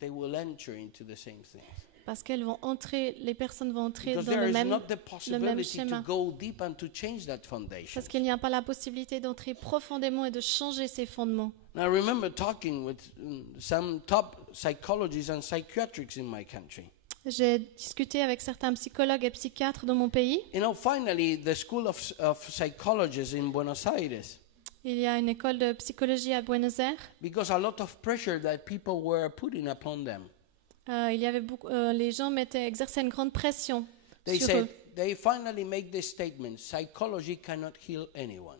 They will enter into the same thing. parce qu'elles vont entrer, les personnes vont entrer Because dans there le is même not the possibility to schéma. go deep and to change that foundation. Parce qu'il n'y a pas la possibilité d'entrer profondément et de changer ces fondements. And I remember talking with some top psychologists and psychiatrists in my country. J'ai discuté avec certains psychologues et psychiatres dans mon pays. You know, finally, the School of Psychologists in Buenos Aires, Il y a une école de psychologie à Buenos Aires. because a lot of pressure that people were putting upon them, Il y avait les gens exerçaient une grande pression they sur said, eux. they finally make this statement: psychology cannot heal anyone.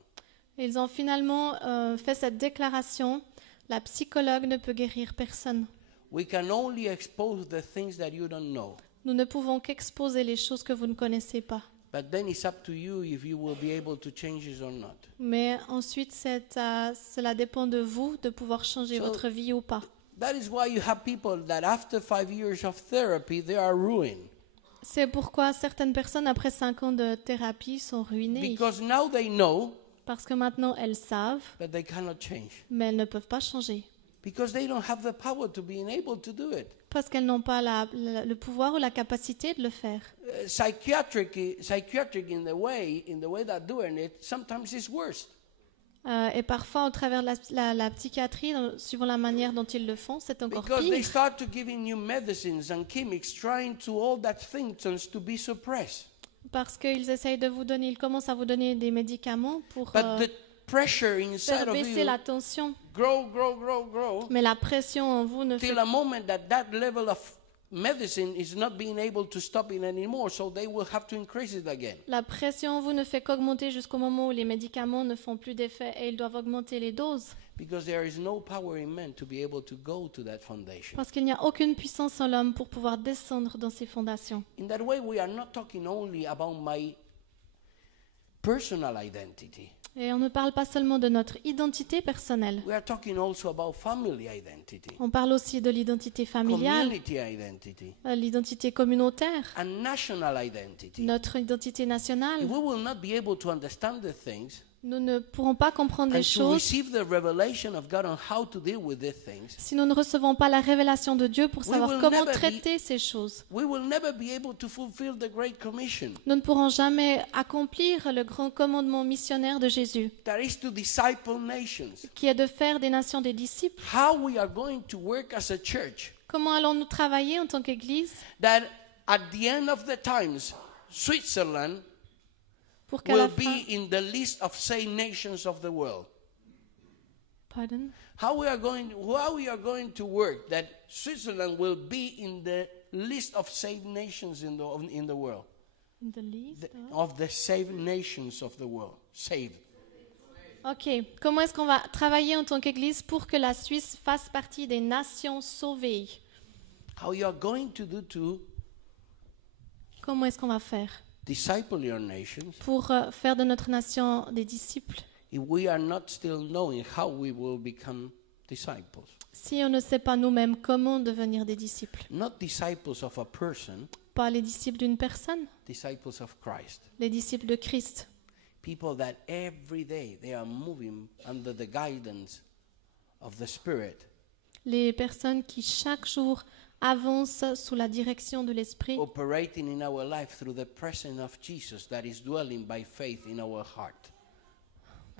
Ils ont finalement fait cette déclaration: la psychologue ne peut guérir personne. We can only expose the things that you don't know. Nous ne pouvons qu'exposer les choses que vous ne connaissez pas. But then it's up to you if you will be able to change it or not. Mais ensuite, cela dépend de vous de pouvoir changer So- votre vie ou pas. That is why you have people that after 5 years of therapy, they are ruined. C'est pourquoi certaines personnes, après 5 ans de thérapie, sont ruinées. Because now they know Parce que maintenant, elles savent, but they cannot change mais elles ne peuvent pas changer. because they don't have the power to be able to do it. Parce qu'elles n'ont pas le pouvoir ou la capacité de le faire. Psychiatric in the way they're doing it, sometimes is worse. Et parfois, au travers de la psychiatrie, suivant la manière dont ils le font, c'est encore Because they pire. start to giving you medicines and chemics, trying to all that things to be suppressed. Parce qu'ils essayent de vous donner, ils commencent à vous donner des médicaments pour But the pressure inside faire of baisser you la tension. grow Mais la pression en vous ne till fait a moment that level of medicine is not being able to stop it anymore, so they will have to increase it again. La pression en vous ne fait qu'augmenter jusqu'au moment où les médicaments ne font plus d'effet et ils doivent augmenter les doses. Because there is no power in man to be able to go to that foundation. Parce qu'il n'y a aucune puissance en l'homme pour pouvoir descendre dans ces fondations. In that way, we are not talking only about my personal identity. Et on ne parle pas seulement de notre identité personnelle. We are talking also about family identity, On parle aussi de l'identité familiale, community identity, l'identité communautaire, and national identity. notre identité If nationale. we will not be able to understand the things Nous ne pourrons pas comprendre les and to choses receive the revelation of God on how to deal with these things, si nous ne recevons pas la révélation de Dieu pour We savoir will comment never be- traiter ces choses. we will never be able to fulfill the Great Commission. Nous ne pourrons jamais accomplir le grand commandement missionnaire de Jésus, That is to disciple nations. qui est de faire des nations des disciples. How we are going to work as a church, Comment allons-nous travailler en tant qu'Église that at the end of the times, Switzerland pour qu'à la will fin... be in the list of saved nations of the world. Pardon? How we are going to work that Switzerland will be in the list of saved nations in the world. In the list, Of the saved nations of the world. Saved. Ok. Comment est-ce qu'on va travailler en tant qu'Église pour que la Suisse fasse partie des nations sauvées? How you are going to do to Comment est-ce qu'on va faire disciple your nations pour faire de notre nation des disciples if we are not still knowing how we will become disciples? si on ne sait pas nous-mêmes comment devenir des disciples? Not disciples of a person, Pas les disciples d'une personne, disciples of Christ. les disciples de Christ. People that every day they are moving under the guidance of the Spirit. Les personnes qui chaque jour avancent sous la direction de l'Esprit, Operating in our life through the presence of Jesus that is dwelling by faith in our heart.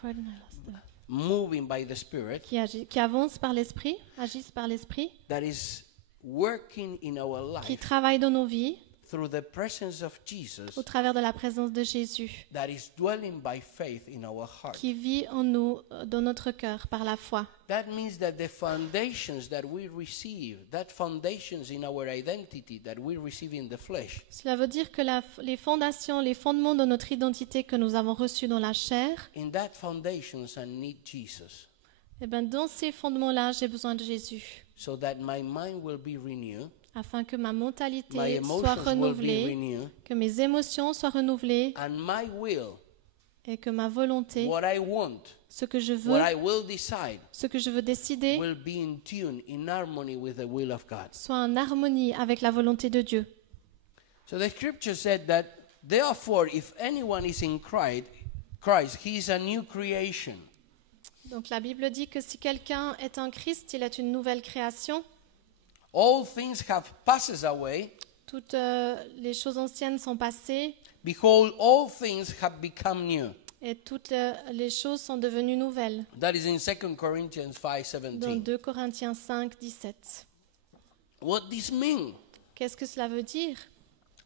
Pardon, I lost the- Moving by the Spirit qui avancent par l'Esprit, agissent par l'Esprit, that is working in our qui life travaillent dans nos vies through the presence of Jesus au travers de la présence de Jésus, that is dwelling by faith in our heart. qui vit en nous, dans notre cœur, par la foi. That means that the foundations that we receive, that foundations in our identity that we receive in the flesh, Cela veut dire que les fondations, les fondements de notre identité que nous avons reçus dans la chair, in that foundations I need Jesus eh ben, dans ces fondements-là, j'ai besoin de Jésus, so that my mind will be renewed, afin que ma my mentalité soit emotions will be renouvelée, renewed, que mes émotions soient renouvelées and my will, et que ma volonté, what I want, ce que je veux, what I will decide, ce que je veux décider, will be in tune, in harmony with the will of God. soit en harmonie avec la volonté de Dieu. So the scripture said that, therefore, if anyone is in Christ, he is a new creation. Donc la Bible dit que si quelqu'un est en Christ, il est une nouvelle création. All things have passed away. Toutes les choses anciennes sont passées Behold, all things have become new. et toutes les choses sont devenues nouvelles. That is in 2 Corinthians Dans 5:17. 2 Corinthiens 5, 17. What this mean? Qu'est-ce que cela veut dire?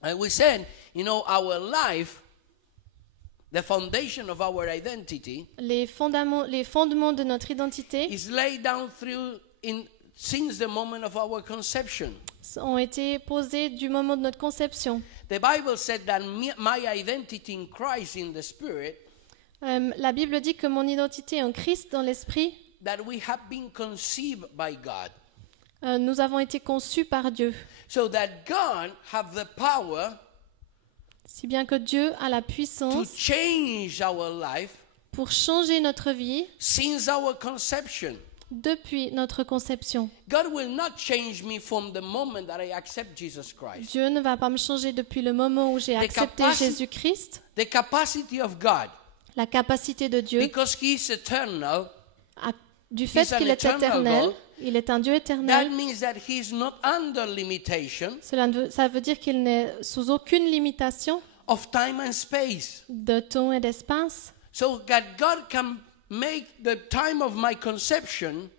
And we said, our life, the foundation of our identity, Les fondements de notre identité is laid down since the moment of our conception. ont été posés du moment de notre conception. The Bible said that my identity in Christ in the Spirit, La Bible dit que mon identité en Christ dans l'Esprit, that we have been conceived by God. nous avons été conçus par Dieu. So that God have the power Si bien que Dieu a la to puissance change our life pour changer notre vie since our conception. depuis notre conception. God will not change me from the moment that I accept Jesus Christ. Dieu ne va pas me changer depuis le moment où j'ai accepté capacity- Jésus-Christ. The capacity of God la capacité de Dieu, because He is eternal, du fait He's an qu'il est eternal éternel, God. il est un Dieu that éternel. means that He is not under limitation Ça veut dire qu'il n'est sous aucune limitation of time and space. de temps et d'espace. So that God can make the time of my conception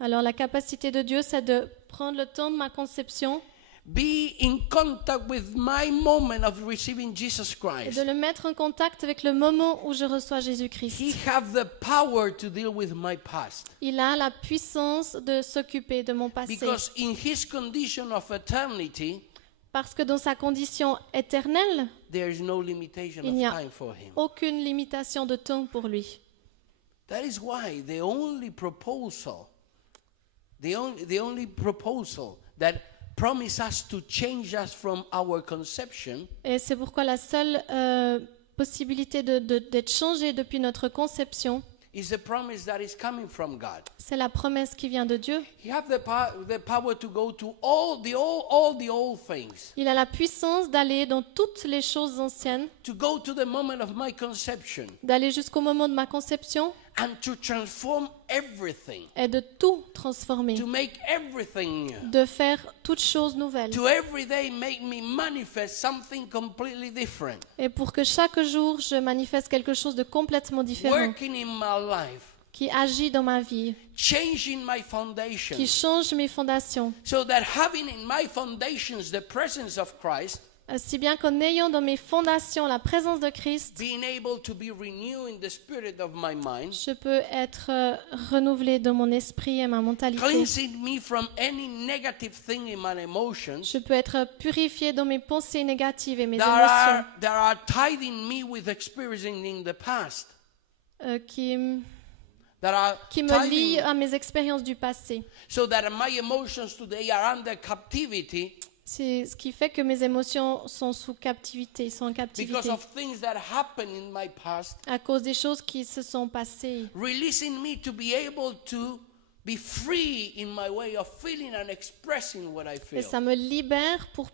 Alors la capacité de Dieu, c'est de prendre le temps de ma conception be in contact with my moment of receiving Jesus et Christ. de le mettre en contact avec le moment où je reçois Jésus-Christ. He have the power to deal with my past. Il a la puissance de s'occuper de mon passé. Because in His condition of eternity, Parce que dans sa condition éternelle, there is no limitation il of n'y a time for Him. aucune limitation de temps pour lui. That is why the only proposal that promise us to change us from our conception Et c'est pourquoi la seule possibilité d'être changé depuis notre conception, is the promise that is coming from God. c'est la promesse qui vient de Dieu. He have the power to go to all the old things, Il a la puissance d'aller dans toutes les choses anciennes, to go to the moment of my conception d'aller jusqu'au moment de ma conception and to transform everything, et de tout transformer, to make everything new, de faire toutes choses nouvelles. to every day make me manifest something completely different, Et pour que chaque jour, je manifeste quelque chose de complètement différent, working in my life, qui agit dans ma vie, changing my foundation, qui change mes fondations. so that having in my foundations the presence of Christ, Si bien qu'en ayant dans mes fondations la présence de Christ, being able to be renewed in the spirit of my mind, je peux être renouvelé dans mon esprit et ma mentalité. cleansing me from any negative thing in my emotions Je peux être purifié dans mes pensées négatives et mes that émotions are tithing me with experiencing in the past, qui qui me lient à mes expériences du passé. so that my emotions today are under captivity C'est ce qui fait que mes émotions sont sous captivité, sont en because captivité of things that happened in my past, à cause des choses qui se sont passées. releasing me to be able to be free in my way of feeling and expressing what I Et feel. ça me libère pour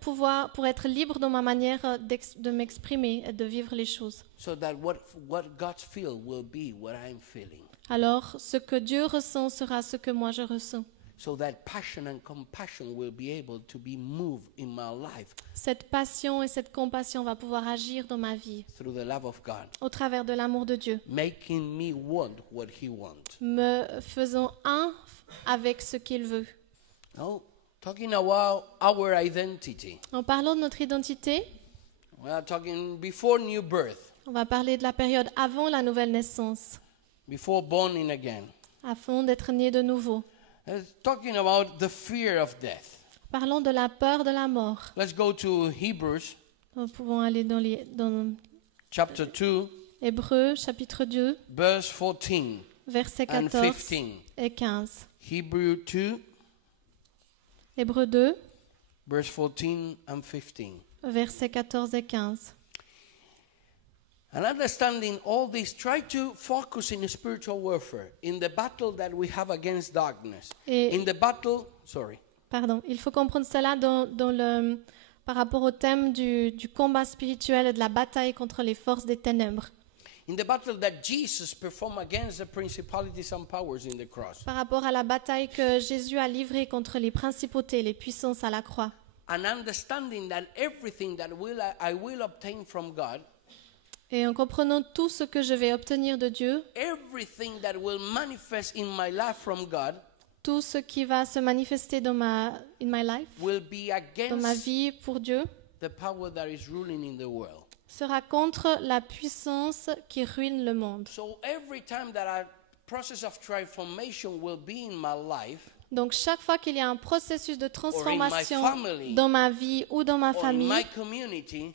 être libre dans ma manière de m'exprimer et de vivre les choses. So that what God feels will be what I'm feeling. Alors, ce que Dieu ressent sera ce que moi je ressens. So that passion and compassion will be able to be moved in my life Cette passion et cette compassion va pouvoir agir dans ma vie through the love of God, au travers de l'amour de Dieu, making me want what He wants. me faisant un avec ce qu'il veut. Now, talking about our identity, En parlant de notre identité, we are talking before new birth, on va parler de la période avant la nouvelle naissance, before born in again. avant d'être né de nouveau. Talking about the fear of death. Parlons de la peur de la mort. Let's go to Hebrews Nous pouvons aller dans chapter 2, Hébreux, chapitre 2, verse 14 versets and 14 15. et 15. Hebrews 2, Hébreux 2, verse 14 and 15. versets 14 et 15. And understanding all this, try to focus in spiritual warfare, in the battle that we have against darkness. In the battle, Il faut comprendre cela par rapport au thème du combat spirituel et de la bataille contre les forces des ténèbres. In the battle that Jesus performed against the principalities and powers in the cross. Par rapport à la bataille que Jésus a livrée contre les principautés, les puissances à la croix. And understanding that everything that I will obtain from God, et en comprenant tout ce que je vais obtenir de Dieu, everything that will manifest in my life from God, tout ce qui va se manifester dans ma vie pour Dieu, the power that is ruling in the world. Sera contre la puissance qui ruine le monde. So every time that a process of transformation will be in my life, donc chaque fois qu'il y a un processus de transformation dans ma vie ou dans ma famille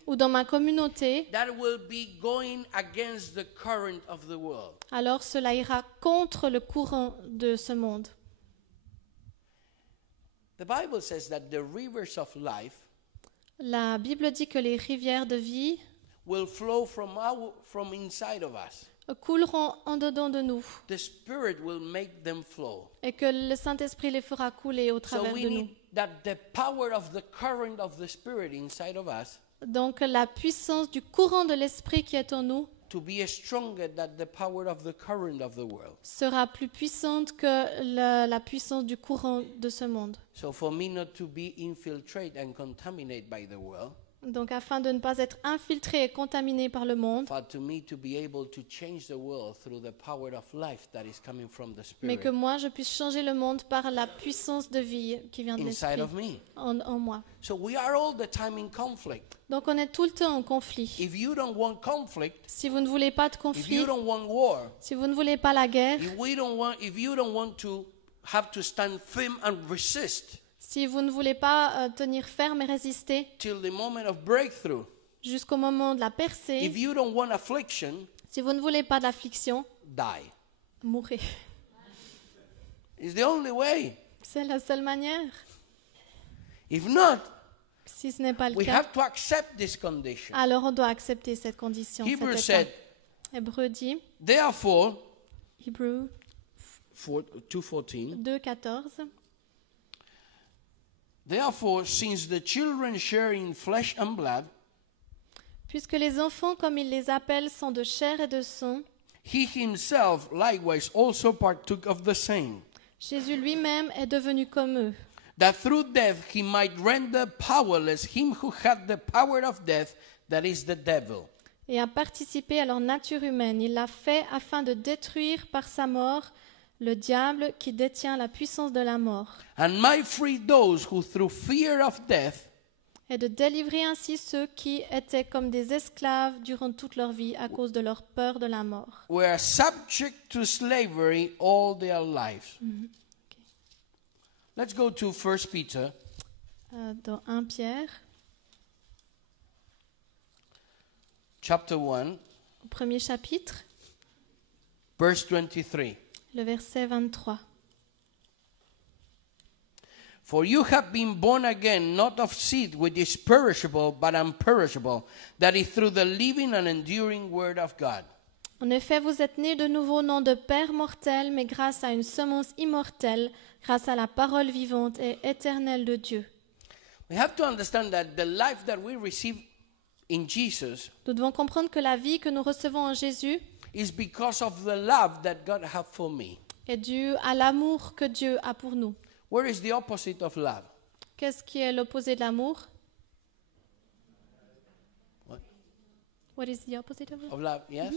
ou dans ma communauté, alors cela ira contre le courant de ce monde. La Bible dit que les rivières de vie couleront en dedans de nous. Et que le Saint-Esprit les fera couler au travers de nous. Donc la puissance du courant de l'Esprit qui est en nous to be stronger than the power of the current of the world. sera plus puissante que la puissance du courant de ce monde. So for me not to be infiltrated and contaminated by the world, Donc afin de ne pas être infiltré et contaminé par le monde, but to me to be able to change the world through the power of life that is coming from the mais Spirit que moi je puisse changer le monde par la puissance de vie qui vient de inside l'esprit of me. en moi. So we are all the time in conflict. Donc on est tout le temps en conflit. If you don't want conflict, Si vous ne voulez pas de if conflit, you don't want war, si vous ne voulez pas la guerre, if you don't want to have to stand firm and resist si vous ne voulez pas tenir ferme et résister till the moment of breakthrough, jusqu'au moment de la if percée, you don't want affliction, si vous ne voulez pas d'affliction, die. mourrez. It's the only way. C'est la seule manière. If not, Si ce n'est pas le we cas, have to accept this condition. alors on doit accepter cette condition. cet Hebrews état. said, Hébreux dit, therefore, Hébreux 2:14, 2,14, therefore, since the children share in flesh and blood, puisque les enfants, comme il les appelle, sont de chair et de sang, he himself likewise also partook of the same, Jésus lui-même est devenu comme eux, that through death he might render powerless him who had the power of death, that is the devil, et a participé à leur nature humaine. Il l'a fait afin de détruire par sa mort le diable qui détient la puissance de la mort, and might free those who through fear of death et de délivrer ainsi ceux qui étaient comme des esclaves durant toute leur vie à cause de leur peur de la mort. were subject to slavery all their lives. Let's go to 1 Peter Dans 1 Pierre, chapter 1, au premier chapitre, verse 23. le verset 23. For you have been born again, not of seed which is perishable, but imperishable, that is through the living and enduring word of God. En effet, vous êtes nés de nouveau non de père mortel, mais grâce à une semence immortelle, grâce à la parole vivante et éternelle de Dieu. We have to understand that the life that we receive in Jesus Nous devons comprendre que la vie que nous recevons en Jésus is because of the love that God has for me. est due à l'amour que Dieu a pour nous. Where is the opposite of love? Qu'est-ce qui est l'opposé de l'amour? What? What is the opposite of love? Of love, yes?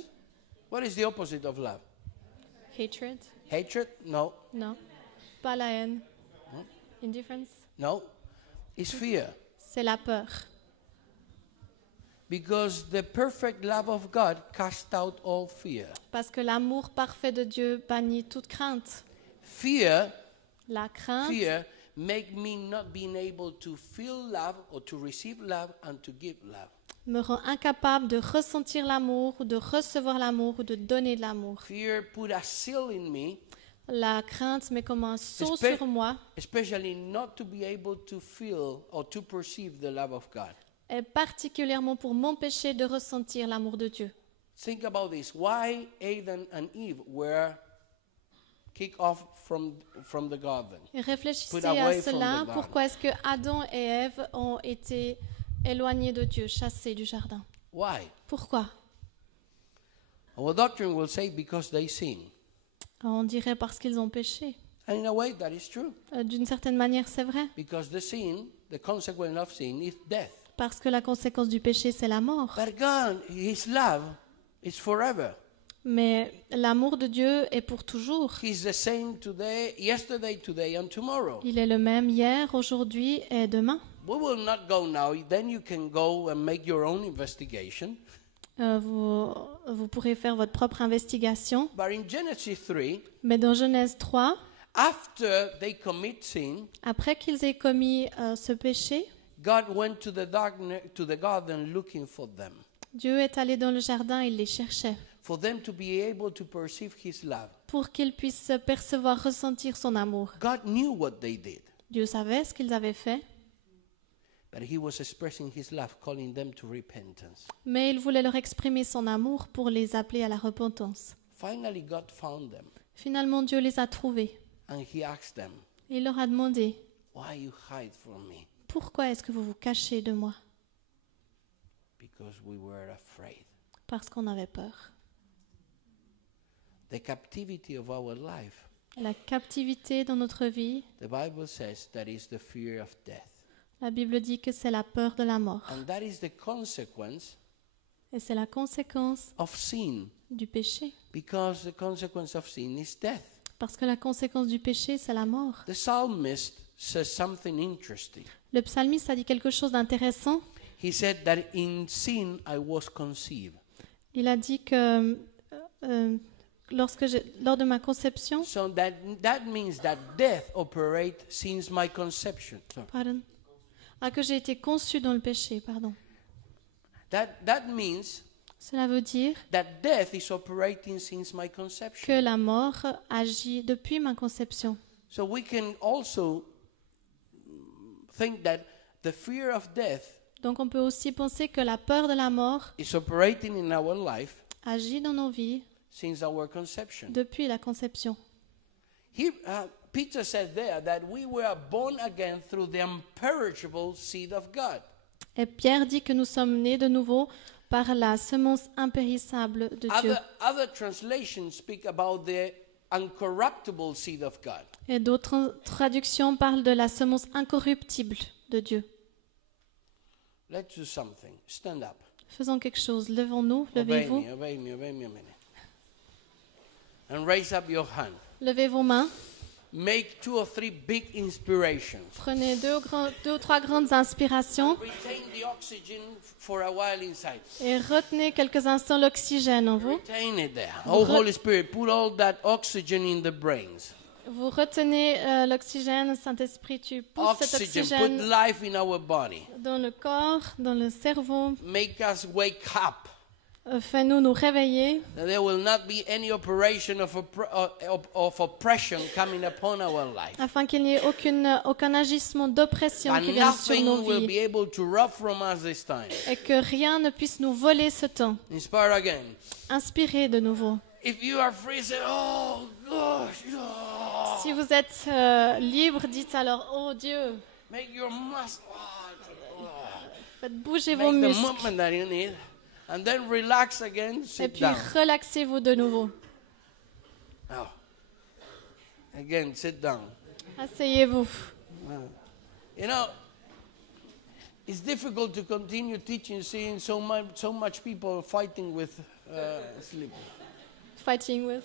What is the opposite of love? Hatred? Hatred? No. Non. Pas la haine. Indifference? No. It's fear. C'est la peur. Because the perfect love of God casts out all fear. Parce que l'amour parfait de Dieu bannit toute crainte. Fear La crainte make me not being able to feel love or to receive love and to give love. me rend incapable de ressentir l'amour, ou de recevoir l'amour, ou de donner de l'amour. Fear put a seal in me, La crainte met comme un sceau Espe- sur moi, especially not to be able to feel or to perceive the love of God. et particulièrement pour m'empêcher de ressentir l'amour de Dieu. Think about this. Why Adam and Eve were kicked off from the garden? Et réfléchissez Put à away from cela. the garden. Pourquoi est-ce que Adam et Ève ont été éloignés de Dieu, chassés du jardin? Why? Pourquoi? Our doctrine will say because they sinned. On dirait parce qu'ils ont péché. And in a way, that is true. D'une certaine manière, c'est vrai. Because the consequence of sin is death. Parce que la conséquence du péché, c'est la mort. But God, His love is forever. Mais l'amour de Dieu est pour toujours. He's the same yesterday, today, and tomorrow. Il est le même hier, aujourd'hui et demain. We will not go now. Then you can go and make your own investigation. Vous pourrez faire votre propre investigation. But in Genesis 3, Mais dans Genèse 3, after they commit sin, après qu'ils aient commis ce péché, God went to the garden looking for them, Dieu est allé dans le jardin et il les cherchait for them to be able to perceive His love. pour qu'ils puissent percevoir, ressentir son amour. God knew what they did, Dieu savait ce qu'ils avaient fait, but He was expressing His love, calling them to repentance. mais il voulait leur exprimer son amour pour les appeler à la repentance. Finally, God found them, Finalement, Dieu les a trouvés. and He asked them, Et il leur a demandé, "Why you hide from me?" pourquoi est-ce que vous vous cachez de moi? Because we were afraid. parce qu'on avait peur. The captivity of our life, La captivité dans notre vie, the Bible says that is the fear of death. la Bible dit que c'est la peur de la mort. And that is the consequence Et c'est la conséquence of sin, du péché. because the consequence of sin is death. Parce que la conséquence du péché, c'est la mort. The psalmist says something interesting. Le psalmiste a dit quelque chose d'intéressant. He said that in sin I was conceived. Il a dit que lors de ma conception, So that means that death operates since my conception. So que j'ai été conçu dans le péché, pardon. that means Cela veut dire that death is operating since my que conception. la mort agit depuis ma conception. So we can also think that the fear of death Donc on peut aussi penser que la peur de la mort is operating in our life agit dans nos vies since our conception. depuis la conception. Peter said there that we were born again through the imperishable seed of God. Et Pierre dit que nous sommes nés de nouveau par la semence impérissable de Dieu. Other translations speak about the uncorruptible seed of God. Et d'autres traductions parlent de la semence incorruptible de Dieu. Let's do something. Stand up. Faisons quelque chose. Levons-nous, levez-vous. Obey me a minute. And raise up your hand. Levez vos mains. Make 2 or 3 big inspirations. Prenez deux ou trois grandes inspirations Retain the oxygen for a while inside. et retenez quelques instants l'oxygène en vous. Retain it there. Oh, Holy Spirit, put all that oxygen in the brains. Vous retenez l'oxygène, Saint-Esprit, tu pousses cet Oxygen, oxygène put life in our body. dans le corps, dans le cerveau. Make us wake up. Fais-nous nous réveiller, That there will not be any operation of oppression coming upon our life. afin qu'il n'y ait aucun agissement d'oppression And qui vienne sur nothing nos will be vies able to rob from us this time. et que rien ne puisse nous voler ce temps. Inspire again. Inspirez de nouveau. If you are free, say, oh gosh. Oh. Si vous êtes libre, dites alors, oh Dieu, Make your muscle. faites bouger vos Make the muscles movement that you need. And then relax again, et sit puis down. relaxez-vous de nouveau. Oh. Again, sit down. Asseyez-vous. You know, it's difficult to continue teaching, seeing so much people fighting with sleep. Fighting with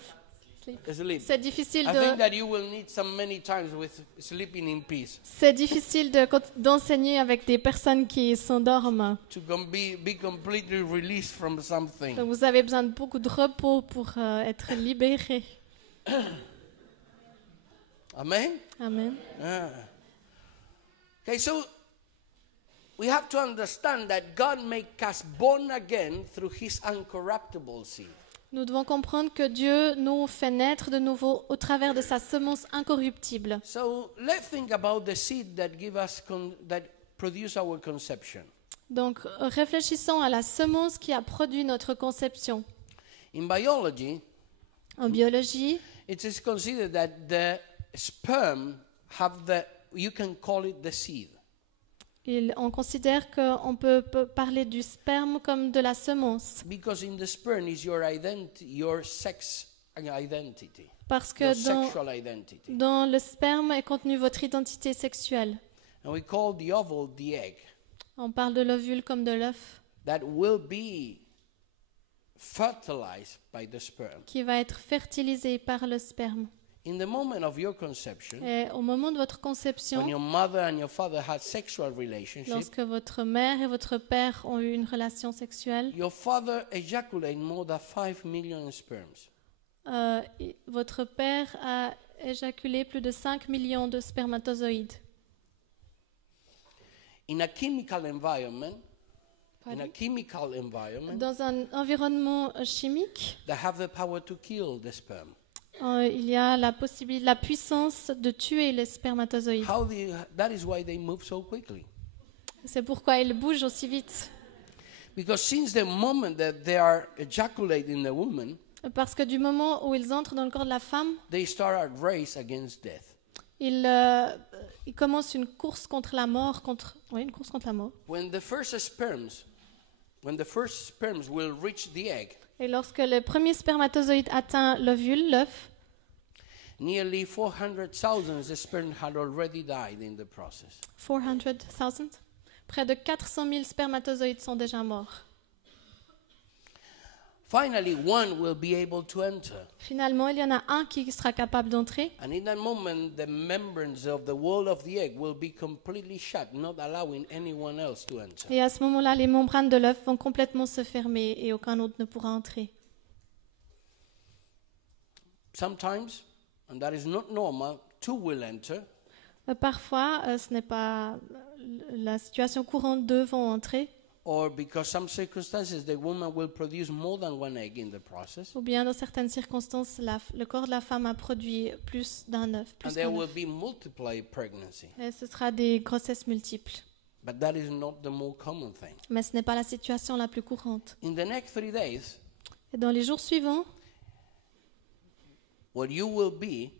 sleep. Sleep. C'est difficile I think de that you will need many times with sleeping in peace d'enseigner avec des personnes qui s'endorment. to be completely released from something. Donc vous avez besoin de beaucoup de repos pour être libéré. Amen. Amen. Okay, so we have to understand that God make us born again through His uncorruptible seed. Nous devons comprendre que Dieu nous fait naître de nouveau au travers de sa semence incorruptible. So let's think about the seed that that produce our conception. Donc réfléchissons à la semence qui a produit notre conception. In biology, En biologie, it is considered that the sperm you can call it the seed. on considère qu'on peut parler du sperme comme de la semence. Because in the sperm is your sex identity. Parce Your que sexual identity. dans le sperme est contenue votre identité sexuelle. And we call the ovule the egg On parle de l'ovule comme de l'œuf that will be fertilized by the sperm. qui va être fertilisé par le sperme. In the moment of your conception, Et au moment de votre conception, when your mother and your father had sexual relationship, lorsque votre mère et votre père ont eu une relation sexuelle, your father ejaculated more than 5 million sperms. Votre père a éjaculé plus de 5 millions de spermatozoïdes. In a chemical environment, Dans un environnement chimique, they have the power to kill the sperm. il y a la puissance de tuer les spermatozoïdes. That is why they move so quickly. C'est pourquoi ils bougent aussi vite. Because since the moment that they are ejaculated in the woman, Parce que du moment où ils entrent dans le corps de la femme, they start a race against death. ils commencent une course contre la mort, une course contre la mort. When the first sperms when the first sperms will reach the egg, Et lorsque le premier spermatozoïde atteint l'ovule, l'œuf, nearly 400,000 sperm had already died in the process. 400,000, près de 400 000 spermatozoïdes sont déjà morts. Finally, one will be able to enter. Finalement, il y en a un qui sera capable d'entrer. And in that moment, the membranes of the wall of the egg will be completely shut, not allowing anyone else to enter. Et à ce moment-là, les membranes de l'œuf vont complètement se fermer et aucun autre ne pourra entrer. Sometimes, and that is not normal, two will enter. Parfois, ce n'est pas la situation courante, deux vont entrer. Or because some circumstances, the woman will produce more than one egg in the process. Ou bien, dans certaines circonstances, le corps de la femme a produit plus d'un œuf. And there will be multiple pregnancy. Et ce sera des grossesses multiples. But that is not the more common thing. Mais ce n'est pas la situation la plus courante. In the next 3 days, Et dans les jours suivants, what you will be,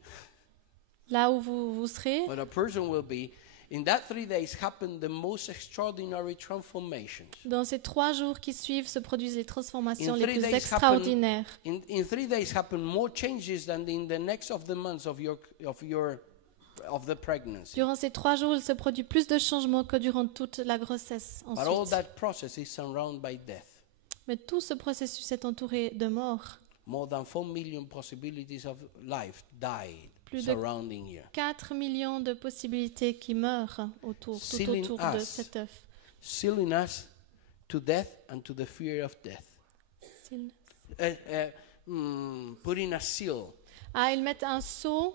là où vous serez, what a person will be, in that 3 days happen the most extraordinary transformations. dans ces 3 jours qui suivent se produisent les transformations In les 3 plus days extraordinaires. In 3 days happen more changes than in the next of the months of the pregnancy. Durant ces 3 jours, il se produit plus de changements que durant toute la grossesse But all ensuite. that process is surrounded by death. Mais tout ce processus est entouré de mort. More than 4 million possibilities of life died Plus de surrounding you. 4 millions de possibilités qui meurent tout Sealing autour de us. cet œuf. Sealing us to death and to the fear of death. Putting a seal Ah, ils mettent un sceau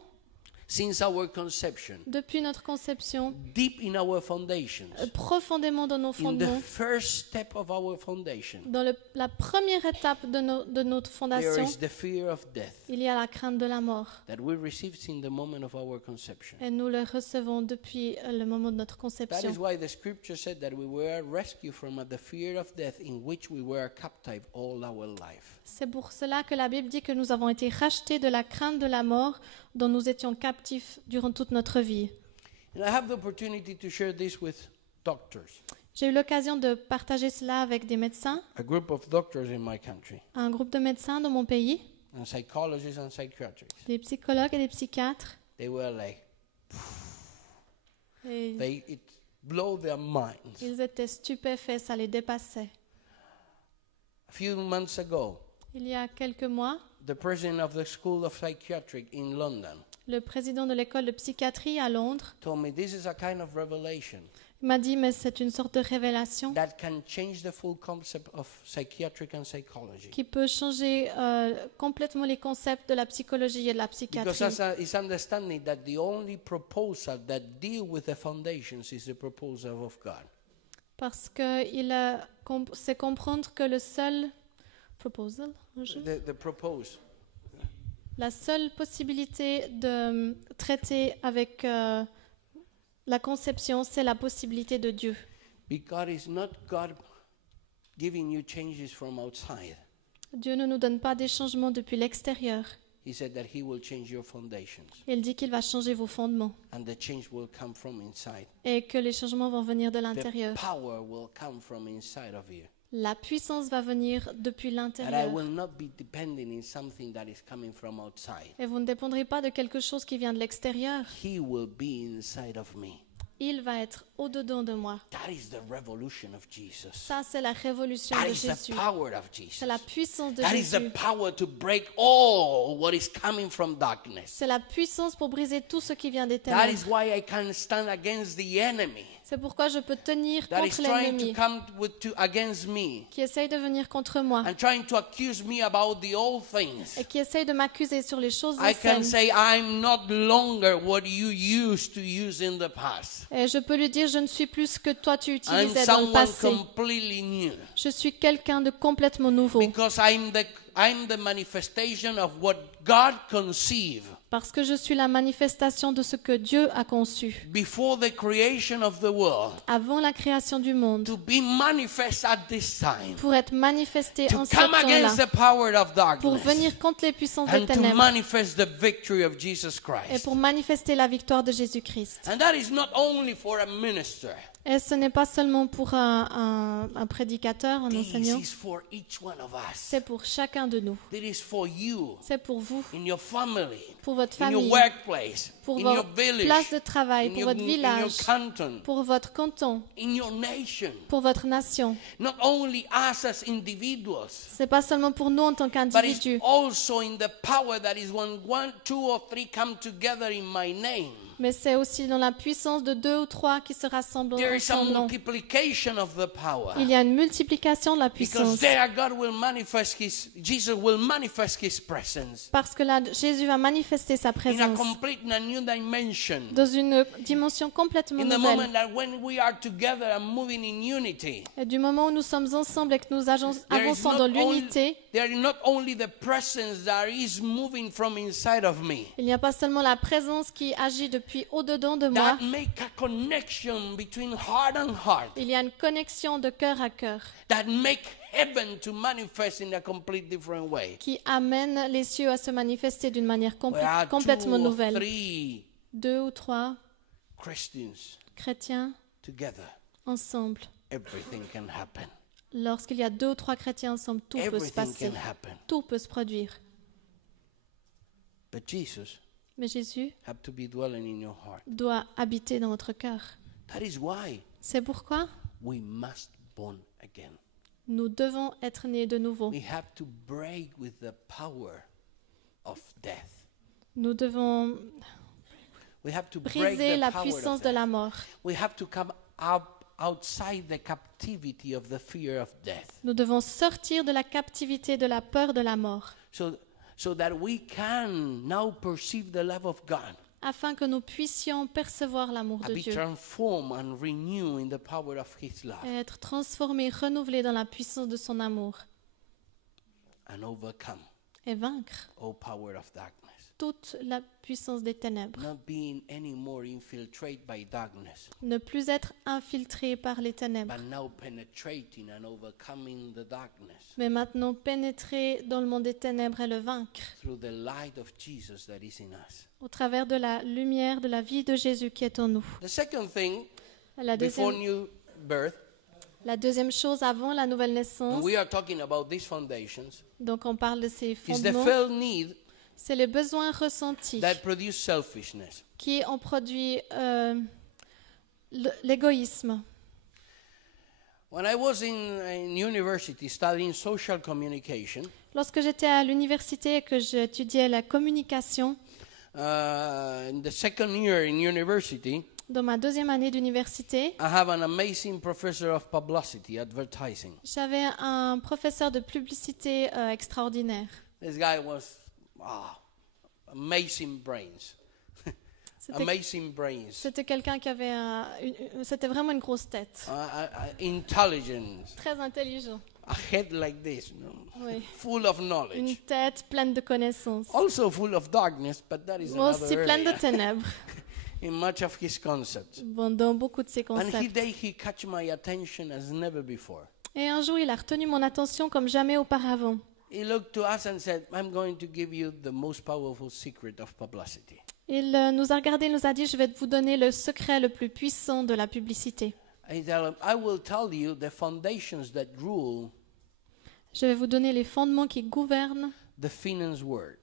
since our conception, depuis notre conception, deep in our foundations, profondément dans nos in the fondements, first step of our foundation, dans la première étape de notre there fondation, is the fear of death il y a la crainte de la mort. that we received in the moment of our conception. Et nous le recevons depuis le moment de notre That conception. is why the scripture said that we were rescued from the fear of death in which we were captive all our life. C'est pour cela que la Bible dit que nous avons été rachetés de la crainte de la mort dont nous étions captifs durant toute notre vie. And I have the opportunity to share this with doctors, J'ai eu l'occasion de partager cela avec des médecins, a group of doctors in my country, un groupe de médecins dans mon pays, and psychologists and psychiatrists. des psychologues et des psychiatres. They were like, Et it blew their minds. ils étaient stupéfaits, ça les dépassait. A few months ago, Il y a quelques mois, the president of the School of Psychiatry in London le président de l'école de psychiatrie à Londres told me this is a kind of revelation m'a dit, mais c'est une sorte de révélation that can change the full concept of psychiatric and psychology. qui peut changer complètement les concepts de la psychologie et de la Because psychiatrie. it's understanding that the only proposal that deal with the foundations is the proposal of God. Parce qu'il c'est comprendre que le seul proposal, The propose. la seule possibilité de traiter avec la conception, c'est la possibilité de Dieu. Because it's not God giving you changes from outside. Dieu ne nous donne pas des changements depuis l'extérieur. He said that He will change your foundations, Il dit qu'il va changer vos fondements and the change will come from inside. et que les changements vont venir de The l'intérieur. power will come from inside of you. La puissance va venir depuis And I l'intérieur. will not be depending in something that is coming from outside. Et vous ne dépendrez pas de quelque chose qui vient de l'extérieur. He will be inside of me. Il va être au-dedans de moi. That is the revolution of Jesus. Ça, c'est la révolution That de is the Jésus. power of Jesus. C'est la puissance de That is the Jésus. power to break all what is coming from darkness. C'est la puissance pour briser tout ce qui vient des That is ténèbres. why I can stand against the enemy C'est pourquoi je peux tenir that is contre trying to l'ennemi come against me qui essaye de venir contre moi and trying to accuse me about the old et things. qui essaye de m'accuser sur les choses I can anciennes. say I'm not longer what you used to use in the past. Et je peux lui dire, je ne suis plus ce que toi tu I'm utilisais dans le someone passé. completely new. Je suis quelqu'un de complètement nouveau. Because I'm the manifestation of what God conceived Parce que je suis la manifestation de ce que Dieu a conçu. before the creation of the world Avant la création du monde. to be manifest at this time. Pour être manifesté en To ce come against temps-là. the power of Pour darkness venir contre les puissances des and to ténèbres. manifest the victory of Jesus Et Christ. pour manifester la victoire de Jésus-Christ. And that is not only for a minister. Et ce n'est pas seulement pour un prédicateur, un This enseignant, is for each one of us. c'est pour chacun de nous. This is for you, C'est pour vous, in your family, pour votre in your famille, workplace, pour in your votre village, place de travail, in pour your, votre in your village, canton, pour votre canton, in your nation. pour votre nation. Not only us as individuals, C'est pas seulement pour nous en tant but it's qu'individus, also in the power that is when one, two, or three come together in my name. mais c'est aussi dans la puissance de 2 ou 3 qui se rassemblent There is a en son nom. multiplication of the power. Il y a une multiplication de la Because puissance. there Jesus will manifest his presence Parce que là, Jésus va manifester sa in a présence complete and a new dimension. dans une dimension complètement In the nouvelle. moment that when we are together and moving in unity, Et du moment où nous sommes ensemble et que nous there is avançons not dans only, l'unité, there is not only the presence that is moving from inside of me, il n'y a pas seulement la présence qui agit depuis au-dedans de moi, that make a connection between heart and heart, il y a une connexion de cœur à cœur that make heaven to manifest in a complete different way. qui amène les cieux à se manifester d'une manière Where are complètement 2 or nouvelle. 3 2 ou 3 Christians chrétiens together, ensemble. everything can happen. Lorsqu'il y a 2 ou 3 chrétiens ensemble, tout peut se Everything passer. can happen. Tout peut se produire. But Jesus Mais Jésus have to be dwelling in your heart. doit habiter dans votre cœur. That is why C'est pourquoi we must born again. nous devons être nés de nouveau. We have to break with the power of death. Nous devons We have to break briser the la power puissance of de death. la mort. We have to come up outside the captivity of the fear of death. Nous devons sortir de la captivité de la peur de la mort, So that we can now perceive the love of God afin que nous puissions percevoir l'amour and de be Dieu transformed and renewed in the power of His love et être transformés, renouvelés dans la puissance de son amour and overcome et vaincre all power of darkness. toute la puissance des ténèbres. Not being any more infiltrated by darkness, Ne plus être infiltrés par les ténèbres, but now penetrating and overcoming the darkness mais maintenant pénétrer dans le monde des ténèbres et le vaincre through the light of Jesus that is in us. au travers de la lumière de la vie de Jésus qui est en nous. The second thing La before deuxième, new birth, la deuxième chose avant la nouvelle and naissance, we are talking about these foundations, donc on parle de ces is the fondements, felt need c'est les besoins ressentis that produce selfishness. qui ont produit l'égoïsme. When I was in university studying social communication, Lorsque j'étais à l'université et que j'étudiais la communication, in the second year in university, dans ma deuxième année d'université, I have an amazing professor of publicity, advertising. j'avais un professeur de publicité extraordinaire. This guy was amazing brains. Amazing brains. C'était quelqu'un qui avait c'était vraiment une grosse tête, Intelligence. très intelligent. A head like this, Oui. full of Une knowledge. tête pleine de connaissances, Also full of darkness, but that is mais another aussi pleine de area ténèbres, in much of his concepts. bon, dans beaucoup de ses And concepts. he catch my attention as never before. Et un jour, il a retenu mon attention comme jamais auparavant. He looked to us and said, I'm going to give you the most powerful secret of publicity. Il nous a regardé, il nous a dit, je vais vous donner le secret le plus puissant de la publicité. I tell him, I will tell you the foundations that rule Je vais vous donner les fondements qui gouvernent the finance world,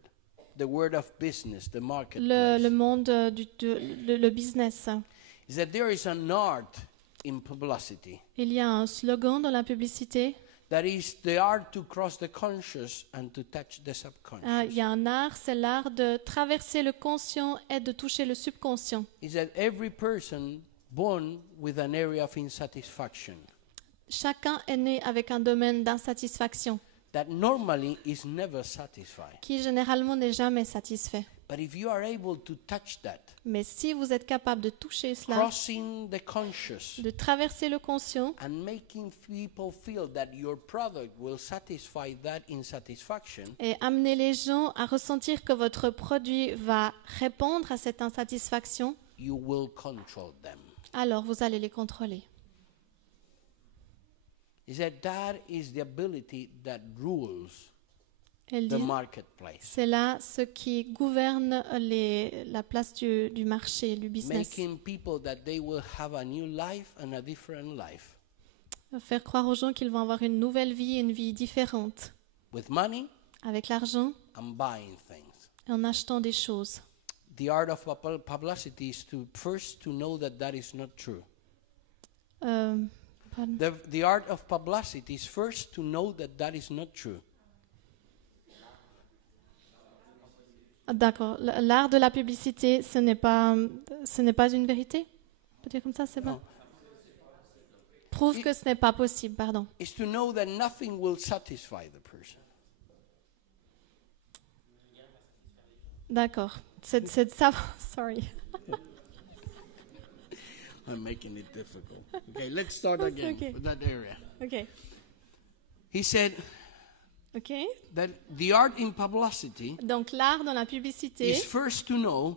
the world of business, the le marketplace. monde le business. Is that there is an art in publicity. Il y a un slogan dans la publicité. That is the art to cross the conscious and to touch the subconscious. Il y a un art, c'est l'art de traverser le conscient et de toucher le subconscient. Is that every person born with an area of insatisfaction Chacun est né avec un domaine d'insatisfaction that normally is never satisfied. qui généralement n'est jamais satisfait. But if you are able to touch that, Mais si vous êtes capable de toucher cela, crossing the conscious de traverser le conscient and making people feel that your product will satisfy that insatisfaction, et amener les gens à ressentir que votre produit va répondre à cette insatisfaction, you will control them. alors vous allez les contrôler. Is that is the ability that rules Elle the dit, marketplace, c'est là ce qui gouverne la place du marché, du business. making people that they will have a new life and a different life. Faire croire aux gens qu'ils vont avoir une nouvelle vie, une vie différente, With money avec l'argent and buying things. et en achetant des choses. The art of publicity is to first to know that is not true. Pardon. The art of publicity is first to know that is not true. Ah, d'accord. L'art de la publicité, ce n'est pas une vérité? On peut dire comme ça, c'est pas. No. Prouve que ce n'est pas possible, pardon. It's to know that nothing will satisfy the person. D'accord. C'est de savoir. Sorry. I'm making it difficult. Okay, let's start That's again okay. with that area. Ok. He said Ok. that the art in publicity Donc l'art dans la publicité, is first to know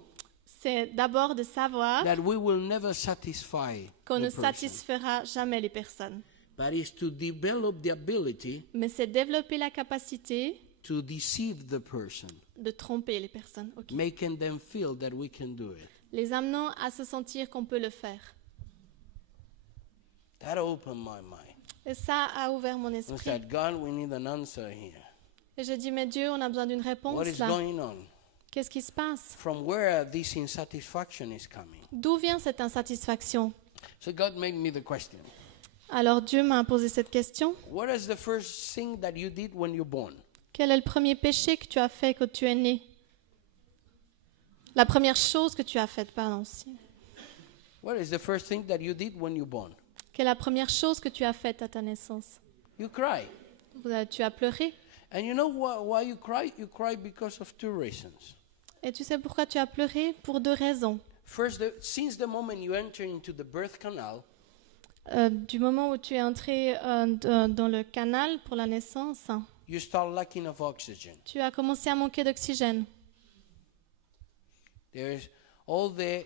c'est d'abord de savoir that we will never satisfy qu'on ne the person, satisfera jamais les personnes. but is to develop the ability Mais c'est développer la capacité to deceive the person, de tromper les personnes. Ok. making them feel that we can do it. Les amenant à se sentir qu'on peut le faire. That opened my mind. Et ça a ouvert mon I esprit. said, God, we need an answer here. Et j'ai dit, mais Dieu, on a besoin d'une What réponse is là. going on? Qu'est-ce qui se passe? From where this insatisfaction is coming? D'où vient cette insatisfaction? So God made me the question. Alors Dieu m'a posé cette question. What is the first thing that you did when you're born? Quel est le premier péché que tu as fait quand tu es né? La première chose que tu as faite, pardon. What is the first thing that you did when you're born? Quelle est la première chose que tu as faite à ta naissance? You cry. Tu as pleuré. And you know why you cry? You cry because of two reasons. Et tu sais pourquoi tu as pleuré? Pour deux raisons. First, since the moment you enter into the birth canal, Du moment où tu es entré dans le canal pour la naissance, you start lacking of oxygen. tu as commencé à manquer d'oxygène. There's all the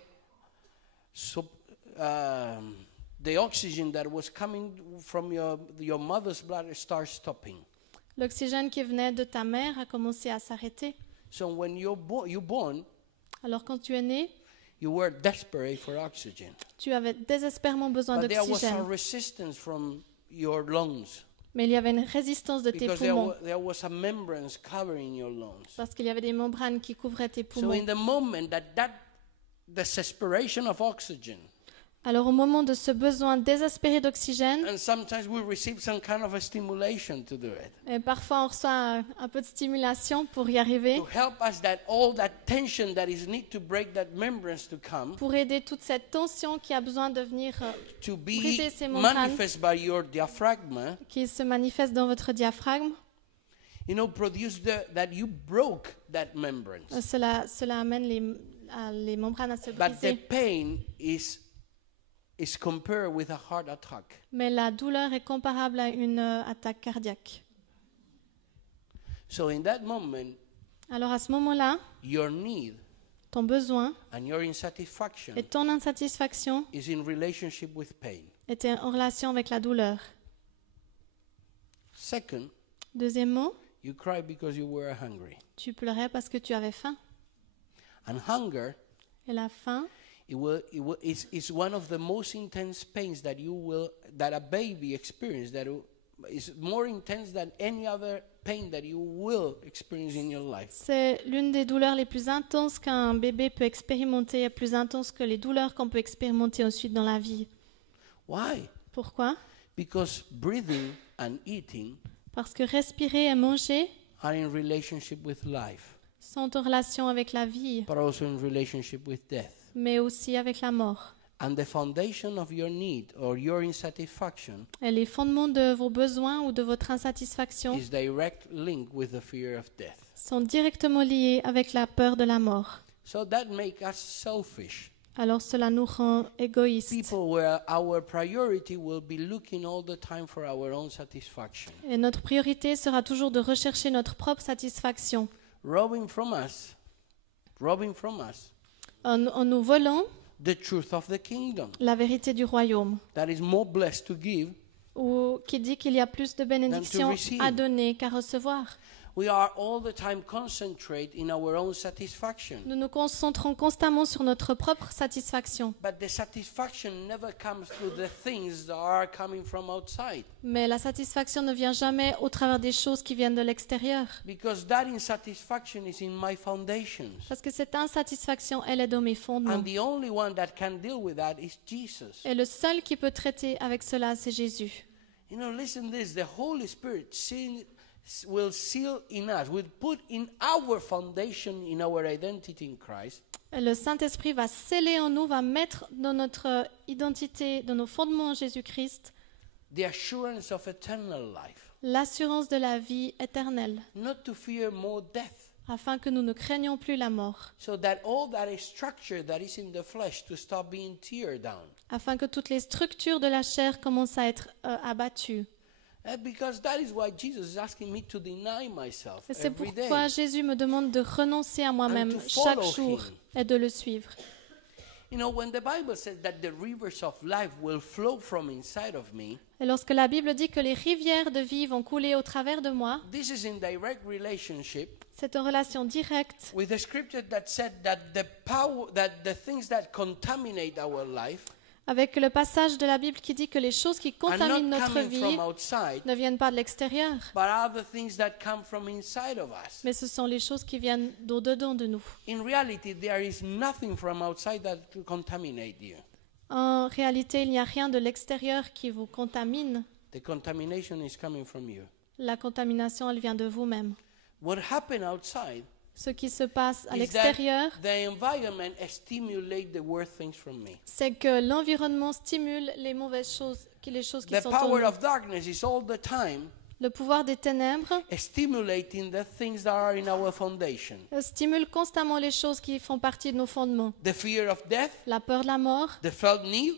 oxygen that was coming from your mother's blood starts stopping. L'oxygène qui venait de ta mère a commencé à s'arrêter. So when you're born, Alors quand tu es né, you were desperate for oxygen. tu avais désespérément besoin But there was a d'oxygène. resistance from your lungs Mais il y avait une résistance de tes because poumons there was a membrane covering your lungs. parce qu'il y avait des membranes qui couvraient tes So poumons. in the moment that desperation of oxygen, Alors au moment de ce besoin désespéré d'oxygène, and sometimes we receive some kind of a stimulation to do it, et parfois on reçoit un peu de stimulation pour y arriver, to help us that all that tension that is need to break that membranes to come, pour aider toute cette tension qui a besoin de venir, to be briser ces membranes manifest by your diaphragm, qui se manifeste dans votre diaphragme. produce that you broke that membrane. Cela amène les membranes à se But the briser. pain is compared with a heart attack. Mais la douleur est comparable à une attaque cardiaque. So in that moment, Alors à ce moment-là, your need ton besoin and your insatisfaction et ton insatisfaction is in relationship with pain. étaient en relation avec la douleur. Second, Deuxièmement, you cry because you were hungry. tu pleurais parce que tu avais faim. And hunger Et la faim, is one of the most intense pains that a baby experiences. That is more intense than any other pain that you will experience in your life. c'est l'une des douleurs les plus intenses qu'un bébé peut expérimenter, plus intense que les douleurs qu'on peut expérimenter ensuite dans la vie. Why? Pourquoi? Because breathing and eating Parce que respirer et manger are in relationship with life, sont en relation avec la vie, but also in relationship with death. mais aussi avec la mort. And the foundation of your need or your insatisfaction Et les fondements de vos besoins ou de votre insatisfaction is direct link with the fear of death. sont directement liés avec la peur de la mort. So that makes us selfish. Alors cela nous rend égoïstes. People where our priority will be looking all the time for our own satisfaction. Et notre priorité sera toujours de rechercher notre propre satisfaction. Robbing from us En nous volant the truth of the kingdom la vérité du royaume, that is more blessed to give. ou qui dit qu'il y a plus de bénédictions receive. à donner qu'à recevoir. we are all the time concentrate in our own satisfaction. Nous nous concentrons constamment sur notre propre satisfaction. But the satisfaction never comes through the things that are coming from outside. Mais la satisfaction ne vient jamais au travers des choses qui viennent de l'extérieur. Because that insatisfaction is in my foundations. Parce que cette insatisfaction, elle est dans mes fondements. And the only one that can deal with that is Jesus. Et le seul qui peut traiter avec cela, c'est Jésus. You know, listen to this. The Holy Spirit will seal in us, will put in our foundation, in our identity in Christ. Le Saint-Esprit va sceller en nous, va mettre dans notre identité, dans nos fondements en Jésus-Christ, The assurance of eternal life. l'assurance de la vie éternelle, Not to fear more death. afin que nous ne craignons plus la mort, So that all that is structure that is in the flesh to stop being teared down. afin que toutes les structures de la chair commencent à être abattues. Because that is why Jesus is asking me to deny myself Et c'est every day. pourquoi Jésus me demande de renoncer à moi-même And to chaque follow jour him. et de le suivre. You know, when the Bible says that the rivers of life will flow from inside of me, Et lorsque la Bible dit que les rivières de vie vont couler au travers de moi, this is in direct relationship c'est en relation directe with the scripture that said that the things that contaminate our life avec le passage de la Bible qui dit que les choses qui are contaminent not notre coming vie from outside, ne viennent pas de l'extérieur, but are the things that come from inside of us. mais ce sont les choses qui viennent d'au-dedans de nous. In reality, there is nothing from outside that will contaminate you. En réalité, il n'y a rien de l'extérieur qui vous contamine. The contamination is coming from you. La contamination, elle vient de vous-même. What happened outside Ce qui se passe à is l'extérieur, that the environment stimulates the worst things from me. c'est que l'environnement stimule les mauvaises choses, les choses qui The sont en power nous. of darkness is all the time Le pouvoir des ténèbres stimulating the things that are in our foundation. stimule constamment les choses qui font partie de nos fondements. The fear of death, La peur de la mort, the felt need,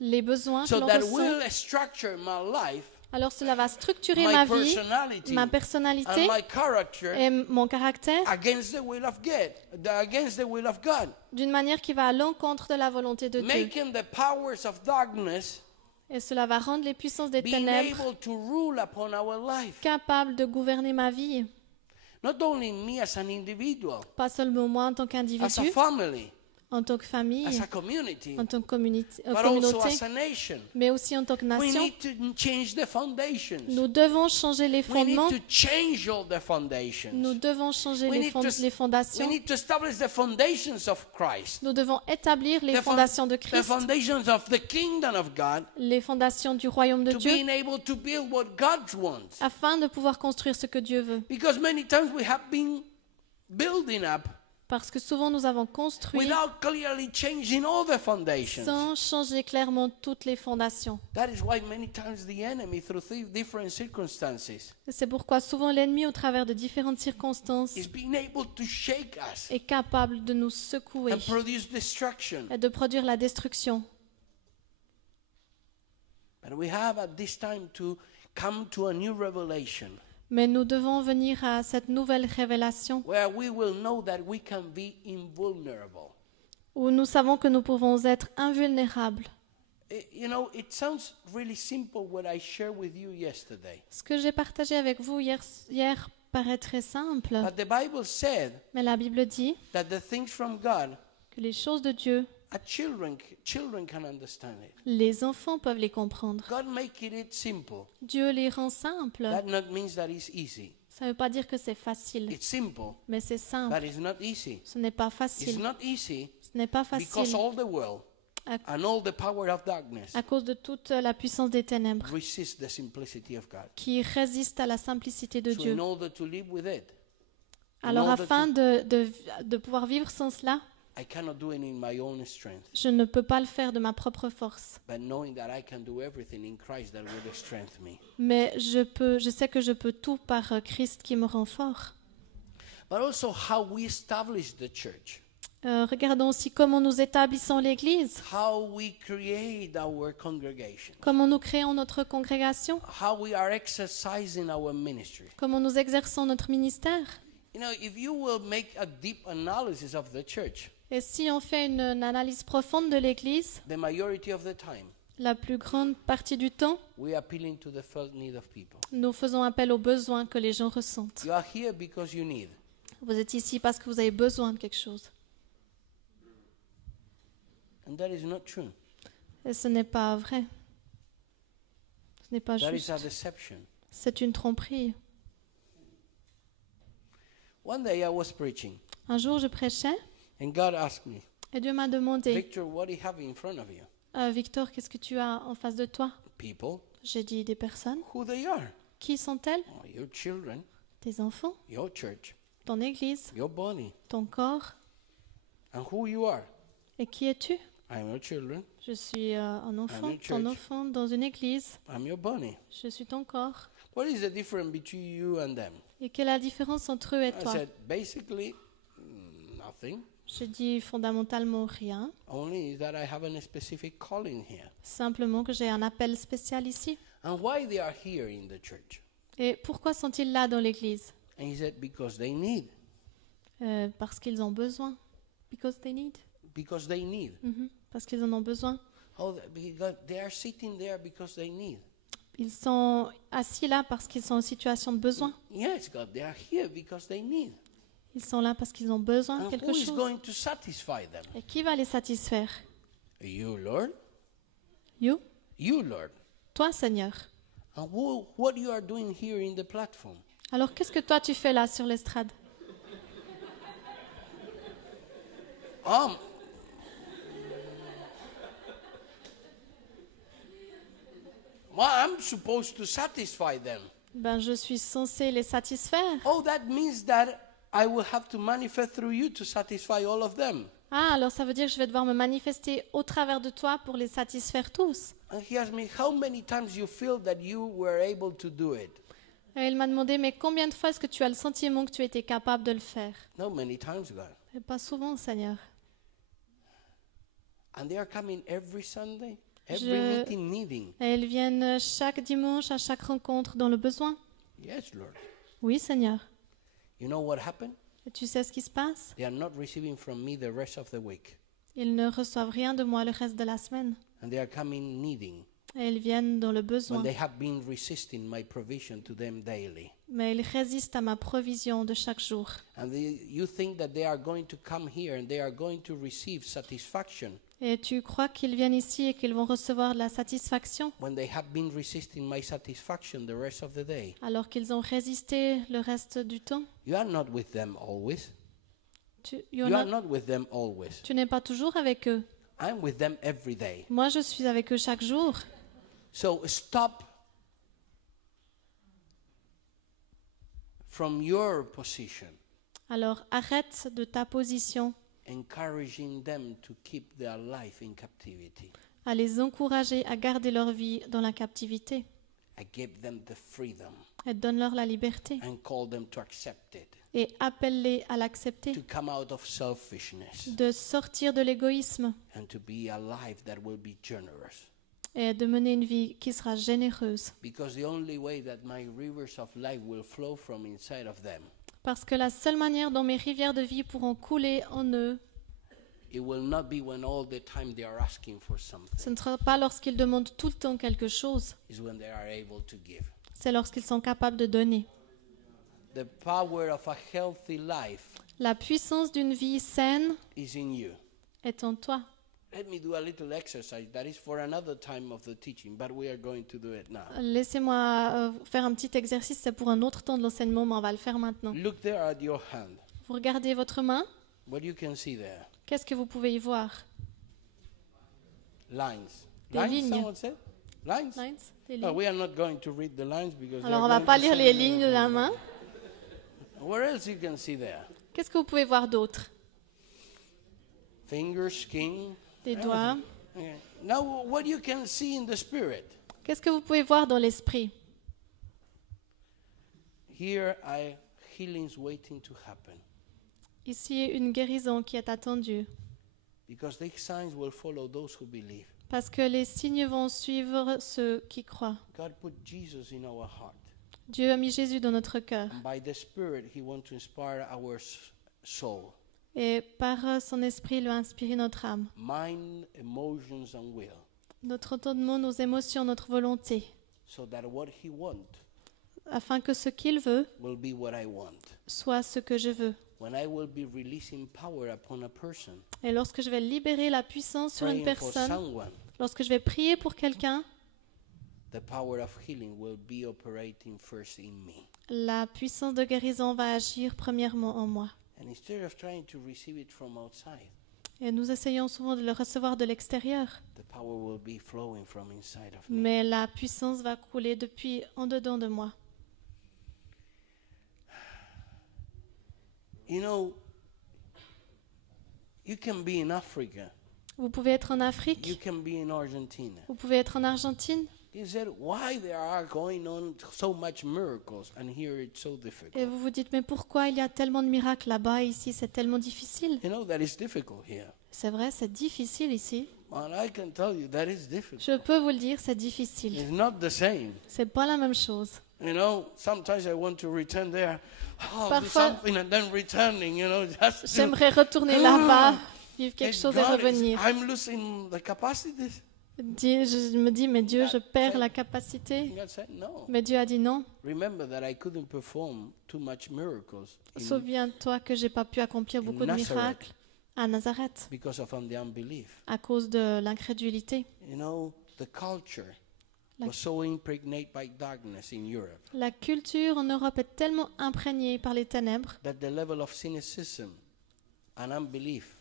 les besoins que so l'on that ressent. will structure my life, Alors cela va structurer my ma vie, personality, ma and personnalité my character et mon caractère against the will of God, against the will of God, d'une manière qui va à l'encontre de la volonté de Dieu. making the powers of darkness Et cela va rendre les puissances des being ténèbres able to rule upon our life. capables de gouverner ma vie. Not only me as an individual, Pas seulement moi en tant as a qu'individu, family, en tant que famille, as a community, en tant que but also communauté, as a nation. mais aussi en tant que We nation. need to change the foundations. Nous devons changer les We need fondements. to change all the foundations. Nous devons changer We les, need to- les We fondations. need to establish the foundations of Christ. Nous devons établir les The fo- fondations de the Christ, foundations of the kingdom of God, les fondations du royaume de to Dieu, being able to build what God wants. afin de pouvoir construire ce que Dieu veut. Because many times we have been building up Parce que souvent nous avons construit without clearly changing all the foundations. sans changer clairement toutes les fondations. That is why many times the enemy, through different circumstances, Et c'est pourquoi souvent l'ennemi, au travers de différentes circonstances, is being able to shake us est capable de nous secouer and produce destruction. et de produire la destruction. But we have at this time to come to a new revelation Mais nous devons venir à cette nouvelle révélation where we will know that we can be invulnerable. où nous savons que nous pouvons être invulnérables. You know, it sounds really simple what I shared with you yesterday. Ce que j'ai partagé avec vous hier paraît très simple, But the Bible said mais la Bible dit that the things from God, que les choses de Dieu, children can understand it. les enfants peuvent les comprendre. God make it simple. Dieu les rend simples. That not means that it's easy. Ça ne veut pas dire que c'est facile, It's simple, mais c'est simple. but it's not easy. Ce n'est pas It's facile. not easy Ce n'est pas because facile all the world à, and all the power of darkness à cause de toute la puissance des ténèbres resist the simplicity of God. qui résiste à la simplicité de So Dieu. in order to live with it, Alors order afin de pouvoir vivre sans cela, I cannot do it in my own strength, je ne peux pas le faire de ma propre force. but knowing that I can do everything in Christ that will strengthen me. Mais je sais que je peux tout par Christ qui me rend fort. But also how we establish the church, Regardons aussi comment nous établissons l'Église, how we create our congregation, comment nous créons notre congrégation, how we are exercising our ministry. comment nous exerçons notre ministère. You know, if you will make a deep analysis of the church, Et si on fait une analyse profonde de l'Église, the majority of the time, La plus grande partie du temps, we're appealing to the felt need of people. nous faisons appel aux besoins que les gens ressentent. You are here because you need. Vous êtes ici parce que vous avez besoin de quelque chose. And that is not true. Et ce n'est pas vrai. Ce n'est pas That is juste. a deception. C'est une tromperie. One day I was preaching, Un jour, je prêchais and God asked me, et Dieu m'a demandé, Victor, what do you have in front of you? Victor, qu'est-ce que tu as en face de toi? People, J'ai dit des personnes. who they are. Qui sont-elles? Oh, your children, Tes enfants, your church, ton église, your body, ton corps. and who you are. Et qui es-tu? I'm your children, Je suis un enfant, I'm a ton church. enfant dans une église. I'm your body. Je suis ton corps. What is the difference between you and them? Et quelle est la différence entre eux et I toi? said, basically, nothing. Je dis fondamentalement rien, Only is that I have a specific calling here. simplement que j'ai un appel spécial ici. And why they are here in the church? Et pourquoi sont-ils là dans l'église? And he said, because they need. Parce qu'ils ont besoin. Because they need. Because they need. Parce qu'ils en ont besoin. Oh, because they are sitting there because they need. Ils sont assis là parce qu'ils sont en situation de besoin. Yes, God, they are here because they need. Ils sont là parce qu'ils ont besoin de And quelque who is chose. going to satisfy them? Et qui va les satisfaire? You, Lord. You? You, Lord. Toi, Seigneur. And what you are doing here in the platform? Alors qu'est-ce que toi tu fais là sur l'estrade? Well, I'm supposed to satisfy them. Ben, je suis censée les satisfaire. Oh, that means that I will have to manifest through you to satisfy all of them. Ah, alors ça veut dire que je vais devoir me manifester au travers de toi pour les satisfaire tous. And he asked me, how many times you feel that you were able to do it? Et il m'a demandé, mais combien de fois est-ce que tu as le sentiment que tu étais capable de le faire? No, many times, God. Et pas souvent, Seigneur. And they are coming every Sunday, every Je- meeting needing. Et ils viennent chaque dimanche, à chaque rencontre, dans le besoin. Yes, Lord. Oui, Seigneur. You know what happened? Et tu sais ce qui se passe? They are not receiving from me the rest of the week. Ils ne reçoivent rien de moi le reste de la semaine. And they are coming needing. Et ils viennent dans le besoin. When they have been resisting my provision to them daily. Mais ils résistent à ma provision de chaque jour. And you think that they are going to come here and they are going to receive satisfaction Et tu crois qu'ils viennent ici et qu'ils vont recevoir de la satisfaction when they have been resisting my satisfaction the rest of the day. alors qu'ils ont résisté le reste du temps? You are not with them always. Tu You are not with them always. tu n'es pas toujours avec eux. I'm with them every day. Moi, je suis avec eux chaque jour. So stop from your position Alors arrête de ta position encouraging them to keep their life in captivity. à les encourager à garder leur vie dans la captivité I give them the freedom et donne-leur la liberté and call them to accept it, et appelle-les à l'accepter, to come out of selfishness de sortir de l'égoïsme and to be a life that will be generous. et de mener une vie qui sera généreuse. Because the only way that my rivers of life will flow from inside of them, Parce que la seule manière dont mes rivières de vie pourront couler en eux, it will not be when all the time they are asking for something. ce ne sera pas lorsqu'ils demandent tout le temps quelque chose, It's when they are able to give. c'est lorsqu'ils sont capables de donner. The power of a healthy life La puissance d'une vie saine is in you. est en toi. Let me do a little exercise that is for another time of the teaching, but we are going to do it now. Laissez-moi faire un petit exercice, c'est pour un autre temps de l'enseignement, mais on va le faire maintenant. Look there at your hand. Vous regardez votre main, What you can see there? qu'est-ce que vous pouvez y voir? Lines. Des Lines, lignes. someone said? Lines? Lines, des Oh, lignes. we are not going to read the lines because they Alors are on va going pas to lire say les them. lignes de la main. What else you can see there? Qu'est-ce que vous pouvez voir d'autre? Fingers, skin. Des doigts. Okay. Now, what you can see in the spirit? Qu'est-ce que vous pouvez voir dans l'esprit? Here are healings waiting to happen Ici, une guérison qui est attendue. because these signs will follow those who believe. Parce que les signes vont suivre ceux qui croient. God put Jesus in our heart. Dieu a mis Jésus dans notre cœur. And by the Spirit, He wants to inspire our soul, Et par son esprit, il va inspirer notre âme. mind, emotions, and will. notre entendement, nos émotions, notre volonté, so that what He wants afin que ce qu'il veut will be what I want. soit ce que je veux. When I will be releasing power upon a person, Et lorsque je vais libérer la puissance sur une praying for personne, someone, lorsque je vais prier pour quelqu'un, the power of healing will be operating first in me. la puissance de guérison va agir premièrement en moi. And instead of trying to receive it from outside, Et nous essayons souvent de le recevoir de l'extérieur, the power will be flowing from inside of me. mais la puissance va couler depuis en dedans de moi. You know, you can be in Africa, Vous pouvez être en you Afrique, can be in Argentina. vous pouvez être en Argentine, He said, why there are going on so much miracles and here it's so difficult? et vous vous dites, mais pourquoi il y a tellement de miracles là-bas et ici c'est tellement difficile? You know that is difficult here. C'est vrai, c'est difficile ici. And I can tell you that is difficult. Je peux vous le dire, c'est difficile. It's not the same. C'est pas la même chose. You know, sometimes I want to return there. Oh, do Parfois- something and then returning, you know, just to, J'aimerais retourner là-bas, vivre quelque chose et God, revenir. I'm losing the capacity. Je me dis, mais Dieu, je perds la capacité. God said, no. Mais Dieu a dit non. Remember that I couldn't perform too much miracles Souviens-toi que j'ai pas pu accomplir beaucoup de Nazareth. miracles à Nazareth because of the unbelief. à cause de l'incrédulité. You know, the culture La- was so impregnated by darkness in Europe La culture en Europe est tellement imprégnée par les ténèbres that the level of cynicism and unbelief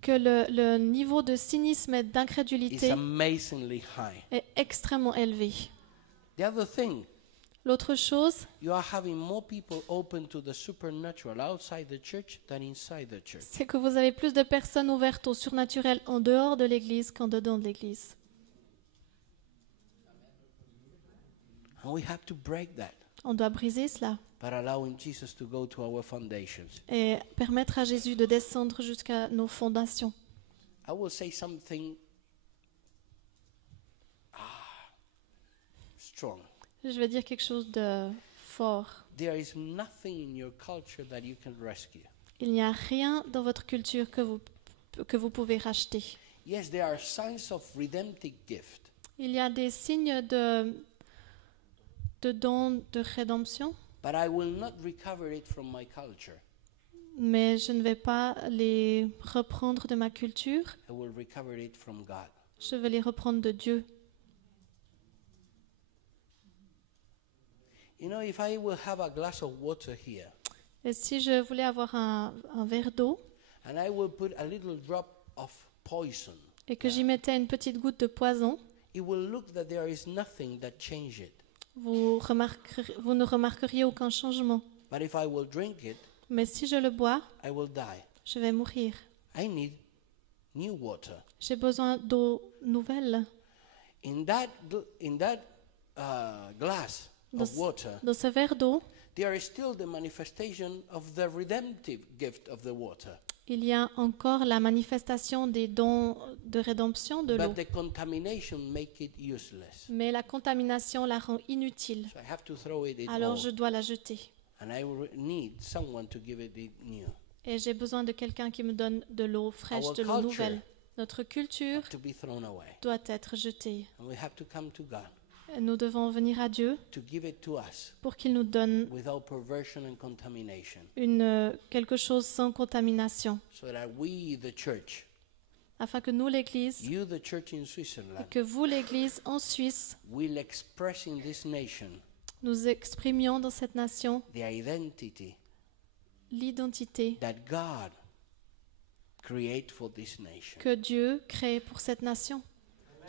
que le niveau de cynisme et is d'incrédulité amazingly high. est extrêmement élevé. The other thing, L'autre chose, you are having more people open to the supernatural outside the church than inside the church. c'est que vous avez plus de personnes ouvertes au surnaturel en dehors de l'Église qu'en dedans de l'Église. And we have to break that On doit briser cela by allowing Jesus to go to our foundations. et permettre à Jésus de descendre jusqu'à nos fondations. I will say something strong. Je vais dire quelque chose de fort. There is nothing in your culture that you can rescue. Il n'y a rien dans votre culture que vous pouvez racheter. Yes, there are signs of redemptive gift, Il y a des signes de dons de rédemption, but I will not recover it from my culture. mais je ne vais pas les reprendre de ma culture. I will recover it from God. Je vais les reprendre de Dieu. You know, if I will have a glass of water here, Et si je voulais avoir un verre d'eau and I will put a little drop of poison, et que j'y mettais une petite goutte de poison, it will look that there is nothing that change it. vous ne remarqueriez aucun changement. But if I will drink it, Mais si je le bois, I will die. je vais mourir. I need new water. J'ai besoin d'eau nouvelle. In that glass of Dans- water, Dans ce verre d'eau, there is still the manifestation of the redemptive gift of the water. il y a encore la manifestation des dons de rédemption de l'eau. But the contamination make it useless. Mais la contamination la rend inutile. So I have to throw it in Alors all. je dois la jeter. And I need someone to give it new. Et j'ai besoin de quelqu'un qui me donne de l'eau fraîche, Our de l'eau culture nouvelle. Notre culture To be thrown away. doit être jetée. And we have to come to God Et nous devons venir à Dieu to give it to us pour qu'il nous donne without perversion and contamination. quelque chose sans contamination, So that we, the church, afin que nous, l'Église, you, the church in Switzerland, que vous, l'Église en Suisse, will express in this nation nous exprimions dans cette nation the identity l'identité that God created for this nation. que Dieu crée pour cette nation,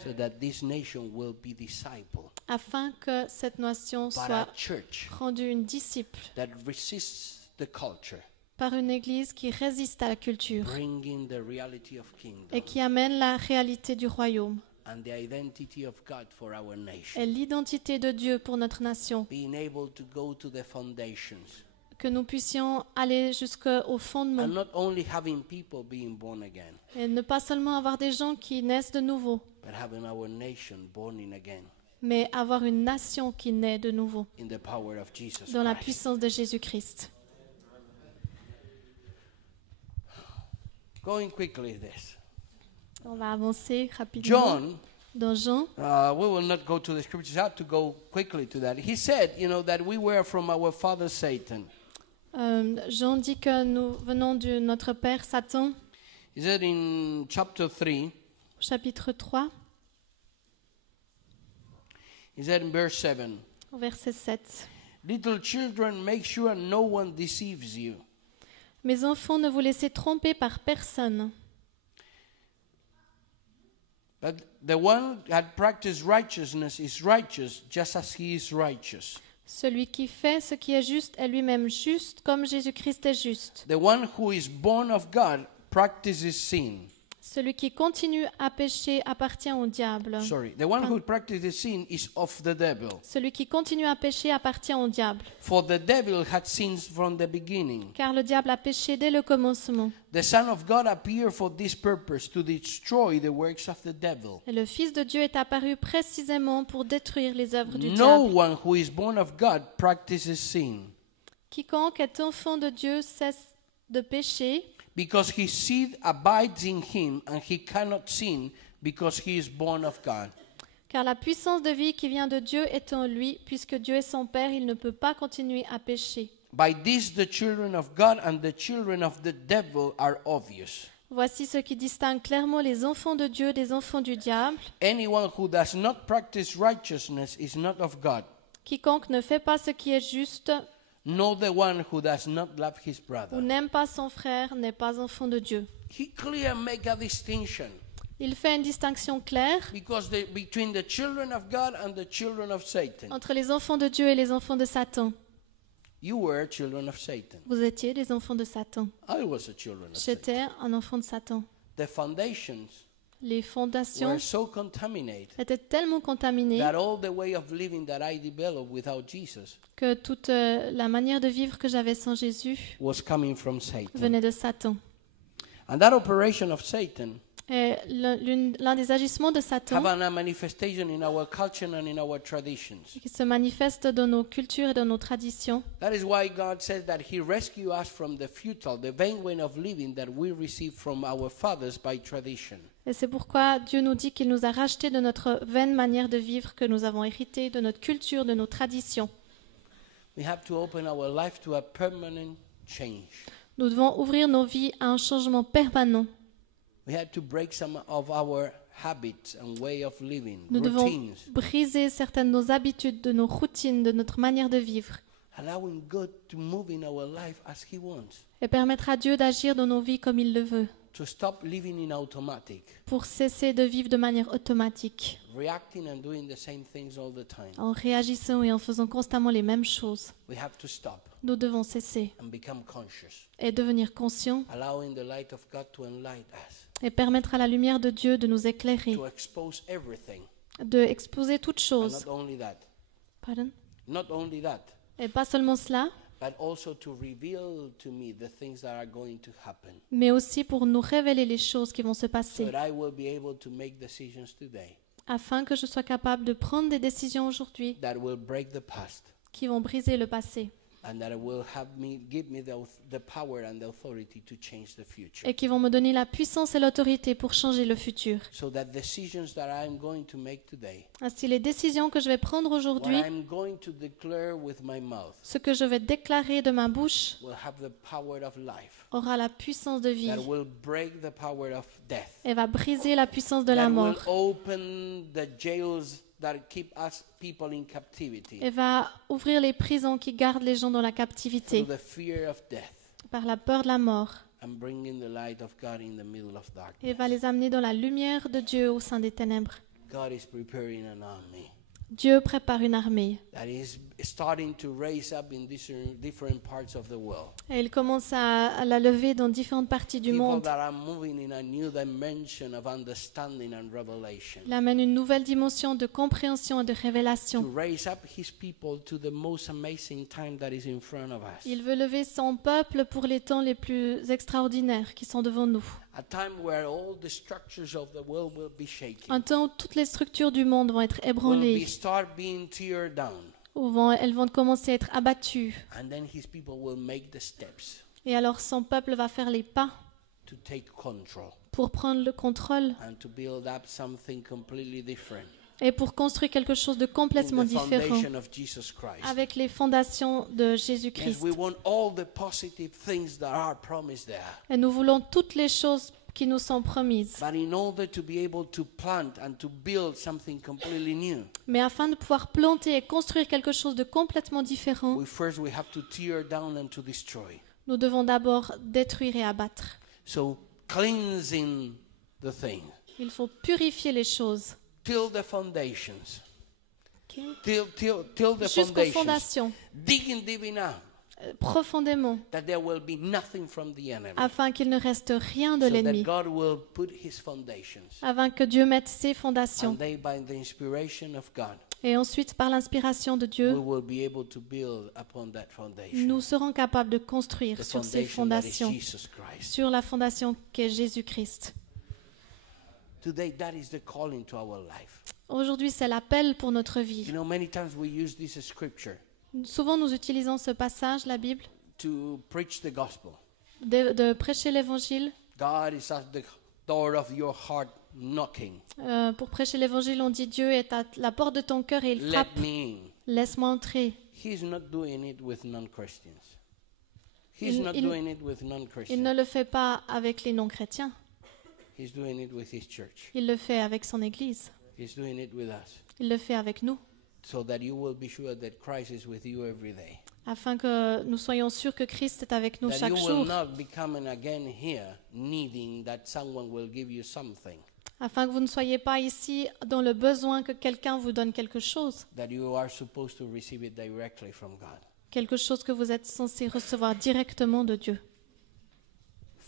So that this nation will be disciple. afin que cette nation But a soit church rendue une disciple that resists the culture, par une Église qui résiste à la culture bringing the reality of et kingdom qui amène la réalité du royaume and the identity of God for our nation. et l'identité de Dieu pour notre nation, Being able to go to the foundations que nous puissions aller jusqu'au fondement and not only having people being born again, et ne pas seulement avoir des gens qui naissent de nouveau, but having our nation born in again mais avoir une nation qui naît de nouveau in the power of Jesus dans la Christ. puissance de Jésus-Christ. Going quickly this. On va avancer rapidement. John Dans Jean, we will not go to the scriptures. I have to go quickly to that. He said, that we were from our father Satan. Jean dit que nous venons de notre père Satan, He said in chapter 3, au chapitre 3, he said in verse 7, au verset 7. little children, make sure no one deceives you. Mes enfants, ne vous laissez tromper par personne. But the one that practices righteousness is righteous, just as he is righteous. Celui qui fait ce qui est juste est lui-même juste, comme Jésus-Christ est juste. The one who is born of God practices sin. Celui qui continue à pécher appartient au diable. Sorry, the one who practices sin is of the devil. Celui qui continue à pécher appartient au diable. For the devil had sinned from the beginning. Car le diable a péché dès le commencement. The Son of God appeared for this purpose, to destroy the works of the devil. Et le Fils de Dieu est apparu précisément pour détruire les œuvres du No diable. one who is born of God practices sin, Quiconque est enfant de Dieu cesse de pécher, because his seed abides in him, and he cannot sin because he is born of God. car la puissance de vie qui vient de Dieu est en lui. Puisque Dieu est son Père, il ne peut pas continuer à pécher. By this the children of God and the children of the devil are obvious. Voici ce qui distingue clairement les enfants de Dieu des enfants du diable. Anyone who does not practice righteousness is not of God, Quiconque ne fait pas ce qui est juste nor the one who does not love his ou brother. n'aime pas son frère n'est pas enfant de Dieu. He clearly make a distinction Il fait une distinction claire because between the children of God and the children of Satan. entre les enfants de Dieu et les enfants de Satan. You were children of Satan. Vous étiez des enfants de Satan. I was a children of Satan. J'étais un enfant de Satan. The foundations Les fondations were so contaminated étaient tellement contaminées that all the way of living that I developed without Jesus que toute la manière de vivre que j'avais sans Jésus was coming from Satan. venait de Satan. And that operation of Satan Et l'un des agissements de Satan have a manifestation in our culture and in our traditions. qui se manifeste dans nos cultures et dans nos traditions. That is why God says that He rescued us from the futile, the vain way of living that we received from our fathers by tradition. Et c'est pourquoi Dieu nous dit qu'il nous a rachetés de notre vaine manière de vivre que nous avons héritée, de notre culture, de nos traditions. We have to open our life to a permanent change. Nous devons ouvrir nos vies à un changement permanent. We have to break some of our habits and way of living, Nous devons routines, briser certaines de nos habitudes, de nos routines, de notre manière de vivre allowing God to move in our life as He wants, et permettre à Dieu d'agir dans nos vies comme il le veut, to stop living in automatic, pour cesser de vivre de manière automatique, reacting and doing the same things all the time. en réagissant et en faisant constamment les mêmes choses. We have to stop Nous devons cesser and become conscious, et devenir conscients allowing the light of God to enlighten us, et permettre à la lumière de Dieu de nous éclairer, to expose everything. de exposer toutes And choses. not only that, Pardon? not only that, Et pas seulement cela, but also to reveal to me the things that are going to happen, mais aussi pour nous révéler les choses qui vont se so passer, that I will be able to make decisions today afin que je sois capable de prendre des décisions aujourd'hui that will break the past, qui vont briser le passé and that will give me the power and the authority to change the future. et qui vont me donner la puissance et l'autorité pour changer le futur. So that decisions that I'm going to make today, Ainsi, les décisions que je vais prendre what aujourd'hui, I'm going to declare with my mouth, ce que je vais déclarer de ma bouche, will have the power of life, aura la puissance de vie that will break the power of death, et va briser la puissance de la that will mort open the jails that keep us people in captivity, et va ouvrir les prisons qui gardent les gens dans la captivité through the fear of death, par la peur de la mort and bringing the light of God in the middle of darkness. et va les amener dans la lumière de Dieu au sein des ténèbres. God is preparing an army Dieu prépare une armée that is starting to raise up in different parts of the world. et il commence à la lever dans différentes parties du People monde. that are moving in a new dimension of understanding and revelation. Il amène une nouvelle dimension de compréhension et de To révélation. raise up His people to the most amazing time that is in front of us. Il veut lever son peuple pour les temps les plus extraordinaires qui sont devant nous. A time where all the structures of the world will be shaking. Un temps où toutes les structures du monde vont être ébranlées, Start being teared down. où elles vont commencer à être abattues. And then His people will make the steps Et alors son peuple va faire les pas to take control pour prendre le contrôle and to build up something completely different et pour construire quelque chose de in complètement the différent foundation of Jesus Christ. avec les fondations de Yes, Jésus-Christ. we want all the positive things that are promised there. Et nous voulons toutes les choses qui nous sont promises. But in order to be able to plant and to build something completely new, Mais afin de pouvoir planter et construire quelque chose de complètement différent, we have to tear down and to destroy. nous devons d'abord détruire et abattre. So cleansing the thing, Il faut purifier les choses till the foundations, till the jusqu'aux foundations, fondations, digging deep enough profondément, that there will be nothing from the enemy, afin qu'il ne reste rien de so that l'ennemi, God will put His foundations, afin que Dieu mette ses fondations. and they, by the inspiration of God, Et ensuite, par l'inspiration de Dieu, we will be able to build upon that foundation, nous serons capables de construire the sur ces foundation that is fondations, Jesus Christ. sur la fondation qu'est Jésus-Christ. Today, that is the calling to our life. Aujourd'hui, c'est l'appel pour notre vie. You know, many times we use this scripture Souvent, nous utilisons ce passage, la Bible, to preach the gospel. de prêcher l'Évangile. God is at the door of your heart knocking. Pour prêcher l'Évangile, on dit Dieu est à la porte de ton cœur et il Let frappe. me in. Laisse-moi entrer. He's not doing it with non-Christians. He's not Il doing it with ne non-Christians. le fait pas avec les non-chrétiens. He's doing it with His church. Il le fait avec son Église. He's doing it with us. Il le fait avec nous, So that you will be sure that Christ is with you every day. afin que nous soyons sûrs que Christ est avec nous That chaque you will jour, not be coming again here needing that someone will give you something. afin que vous ne soyez pas ici dans le besoin que quelqu'un vous donne quelque chose That you are supposed to receive it directly from God. que vous êtes censé recevoir directement de Dieu.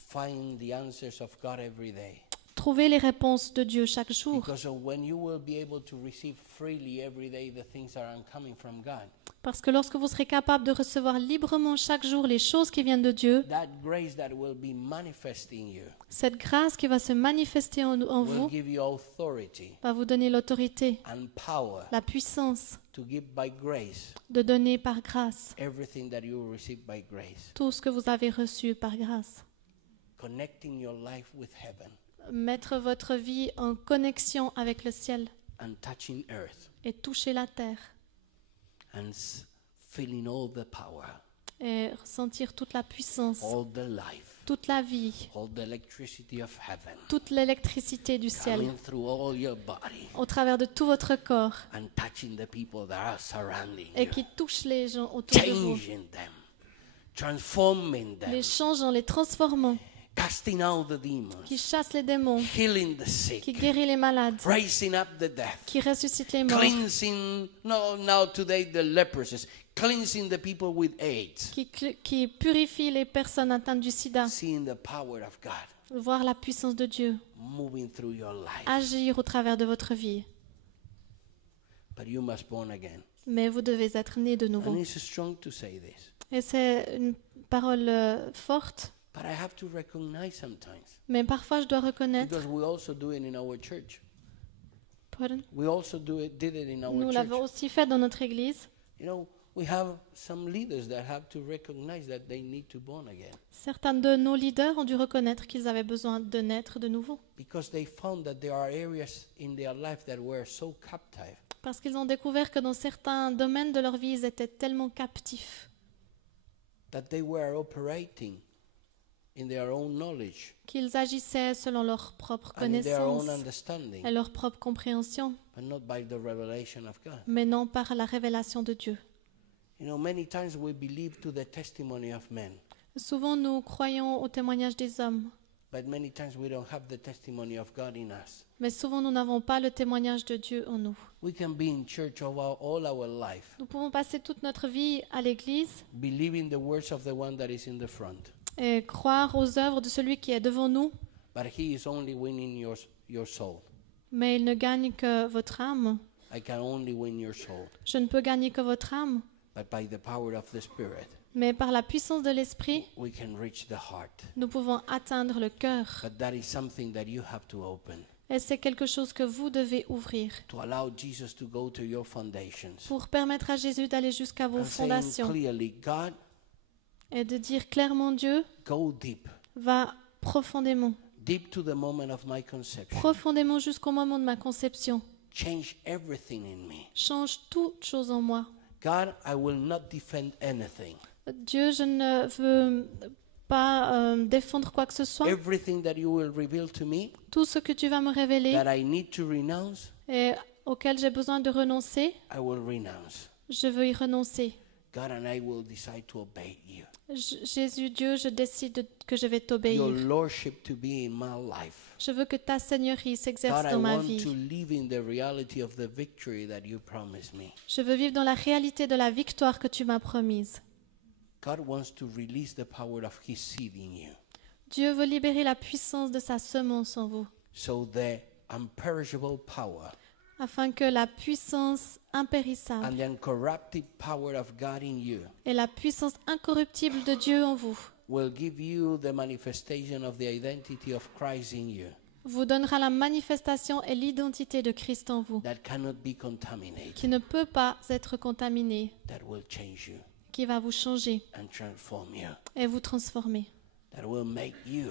Find the answers of God every day. Trouvez les réponses de Dieu chaque jour, Because when you will be able to receive freely every day the things that are coming from God, parce que lorsque vous serez capable de recevoir librement chaque jour les choses qui viennent de Dieu, that grace that will be manifesting you cette grâce qui va se manifester en will vous give you authority va vous donner l'autorité, and power la puissance to give by grace de donner par grâce everything that you will receive by grace. tout ce que vous avez reçu par grâce. Connecting your life with heaven Mettre votre vie en connexion avec le ciel and touching earth et toucher la terre and feeling all the power, et ressentir toute la puissance, all the life, toute la vie, all the electricity of heaven toute l'électricité du ciel coming through all your body au travers de tout votre corps and touching the people that are surrounding et you, qui touche les gens autour de vous, changing them, transforming them, les changeant, les transformant, casting out the demons, qui chasse les démons, healing the qui sick, guérit les malades, raising up the dead, qui ressuscite les morts, cleansing, no, now today the leprosies, cleansing the people with AIDS, qui purifie les personnes atteintes du sida. seeing the power of God Voir la puissance de Dieu moving through your life. agir au travers de votre vie. But you must born again. Mais vous devez être né de And nouveau. it's strong to say this. Et c'est une parole forte, But I have to recognize sometimes, mais parfois je dois reconnaître. because we also do it in our church. Pardon. We also did it in our Nous church. l'avons aussi fait dans notre église. You know, we have some leaders that have to recognize that they need to born again, Certains de nos leaders ont dû reconnaître qu'ils avaient besoin de naître de nouveau. because they found that there are areas in their life that were so captive Parce qu'ils ont découvert que dans certains domaines de leur vie, ils étaient tellement captifs, that they were operating in their own knowledge qu'ils agissaient selon leur propre and in their own connaissance understanding, et leur propre compréhension, but not by the revelation of God. mais non par la révélation de Dieu. You know, many times we believe to the testimony of men, Souvent, nous croyons au témoignage des hommes, but many times we don't have the testimony of God in us. mais souvent nous n'avons pas le témoignage de Dieu en nous. We can be in church all our life, Nous pouvons passer toute notre vie à l'église believing the words of the one that is in the front, et croire aux œuvres de celui qui est devant nous, but he is only winning your soul. mais il ne gagne que votre âme. I can only win your soul, Je ne peux gagner que votre âme, but by the power of the Spirit, mais par la puissance de l'Esprit, we can reach the heart. nous pouvons atteindre le cœur. But that is something that you have to open, Et c'est quelque chose que vous devez ouvrir to allow Jesus to go to your foundations. pour permettre à Jésus d'aller jusqu'à vos And saying fondations clearly, God, et de dire clairement Dieu go deep. va profondément, deep to the moment of my conception. profondément jusqu'au moment de ma conception. Change everything in me. Change toute chose en moi. God, I will not defend anything. Dieu, je ne veux pas défendre quoi que ce soit. Everything that you will reveal to me Tout ce que tu vas me révéler that I need to renounce, et auquel j'ai besoin de renoncer, I will renounce. je veux y renoncer. God, and I will decide to obey you. Jésus, Dieu, je décide que je vais Your t'obéir. lordship to be in my life. Je veux que ta seigneurie s'exerce God, I dans ma want to vie. live in the reality of the victory that you promised me. Je veux vivre dans la réalité de la victoire que tu m'as promise. God wants to release the power of his seed in you. Dieu veut libérer la puissance de sa semence en vous, So the imperishable power afin que la puissance impérissable and the uncorrupted power of God in you et la puissance incorruptible de Dieu en vous will give you the manifestation of the identity of Christ in you vous donnera la manifestation et l'identité de Christ en vous, that cannot be contaminated, qui ne peut pas être contaminée, that will change you qui va vous changer and transform you, et vous transformer, that will make you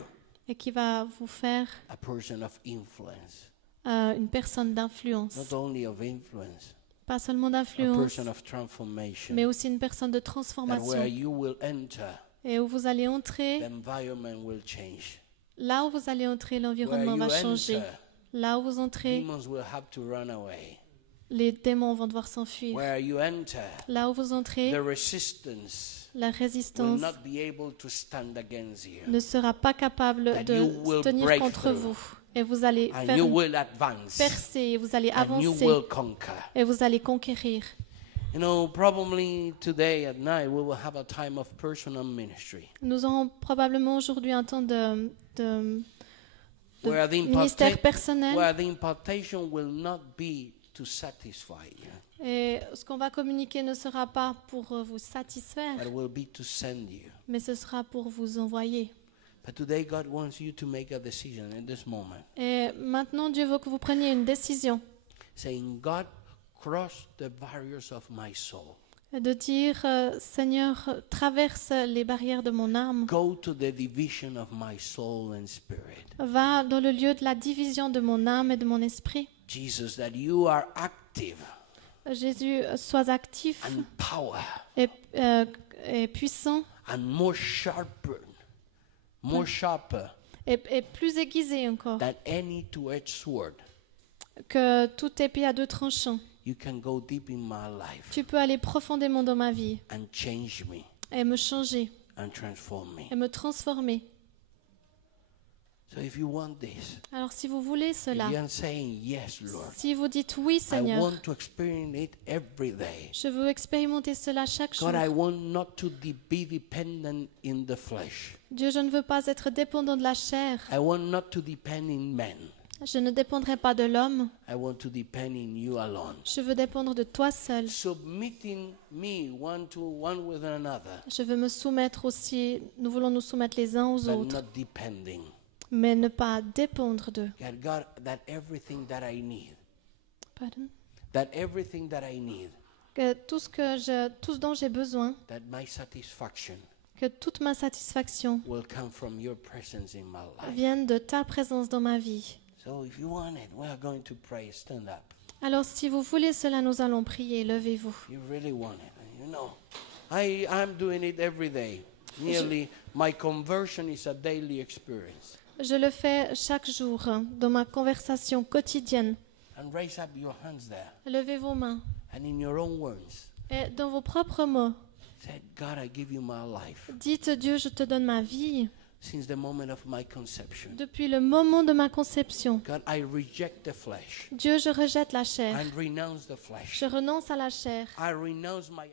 et qui va vous faire a person of influence, une personne d'influence. not only of influence, Pas seulement a d'influence, person of transformation, mais aussi une personne de that where transformation. you will enter, Et où vous allez the entrer, environment will change. là où vous allez entrer, Where l'environnement you va changer. enter, Là où vous entrez, demons will have to run away. les démons vont devoir s'enfuir. Where you enter, Là où vous entrez, the resistance la will résistance not be able to stand against you. ne sera pas capable That de you will se tenir break contre through. vous. Et vous allez And faire you une will advance. percée, vous allez And you avancer will conquer. et vous allez conquérir. You know, probably today at night we will have a time of personal ministry. Nous aurons probablement aujourd'hui un temps de Where the ministère imparta- personnel. where the impartation will not be to satisfy you, Et ce qu'on va communiquer ne sera pas pour vous satisfaire, but will be to send you. mais ce sera pour vous envoyer. But today God wants you to make a decision in this moment, Et maintenant, Dieu veut que vous preniez une décision saying, God, cross the barriers of my soul. de dire, Seigneur, traverse les barrières de mon âme, Go to the division of my soul and spirit. va dans le lieu de la division de mon âme et de mon esprit. Jesus, that you are active Jésus, sois actif and power et puissant and more sharper et plus aiguisé encore than any two-edged sword. que tout épée à deux tranchants. You can go deep in my life Tu peux aller profondément dans ma vie and change me et me changer and transform me. et me transformer. So if you want this, Alors si vous voulez cela, if you are saying, yes, Lord, si vous dites oui, I Seigneur, want to experience it every day. je veux expérimenter cela chaque jour. God, I want not to be dependent in the flesh. Dieu, je ne veux pas être dépendant de la chair. I want not to depend in men. Je ne dépendrai pas de l'homme. I want to depend in you alone. Je veux dépendre de toi seul. Submitting me one with another, Je veux me soumettre aussi. Nous voulons nous soumettre les uns aux but autres, not depending. mais ne pas dépendre d'eux. God, that everything that I need, Pardon? Que tout ce dont j'ai besoin, that my satisfaction que toute ma satisfaction will come from your presence in my life. vienne de ta présence dans ma vie. So if you want it, we are going to pray. Stand up. Alors si vous voulez cela, nous allons prier. Levez-vous. You really want it. You know, I'm doing it every day. Nearly, my conversion is a daily experience. Je le fais chaque jour dans ma conversation quotidienne. And raise up your hands there. Levez vos mains And in your own words, et dans vos propres mots, say, God, I give you my life. dites Dieu, je te donne ma vie. Since the moment of my conception. Depuis le moment de ma conception, God, I reject the flesh. Dieu, je rejette la chair. I renounce the flesh. Je renonce à la chair. I renounce my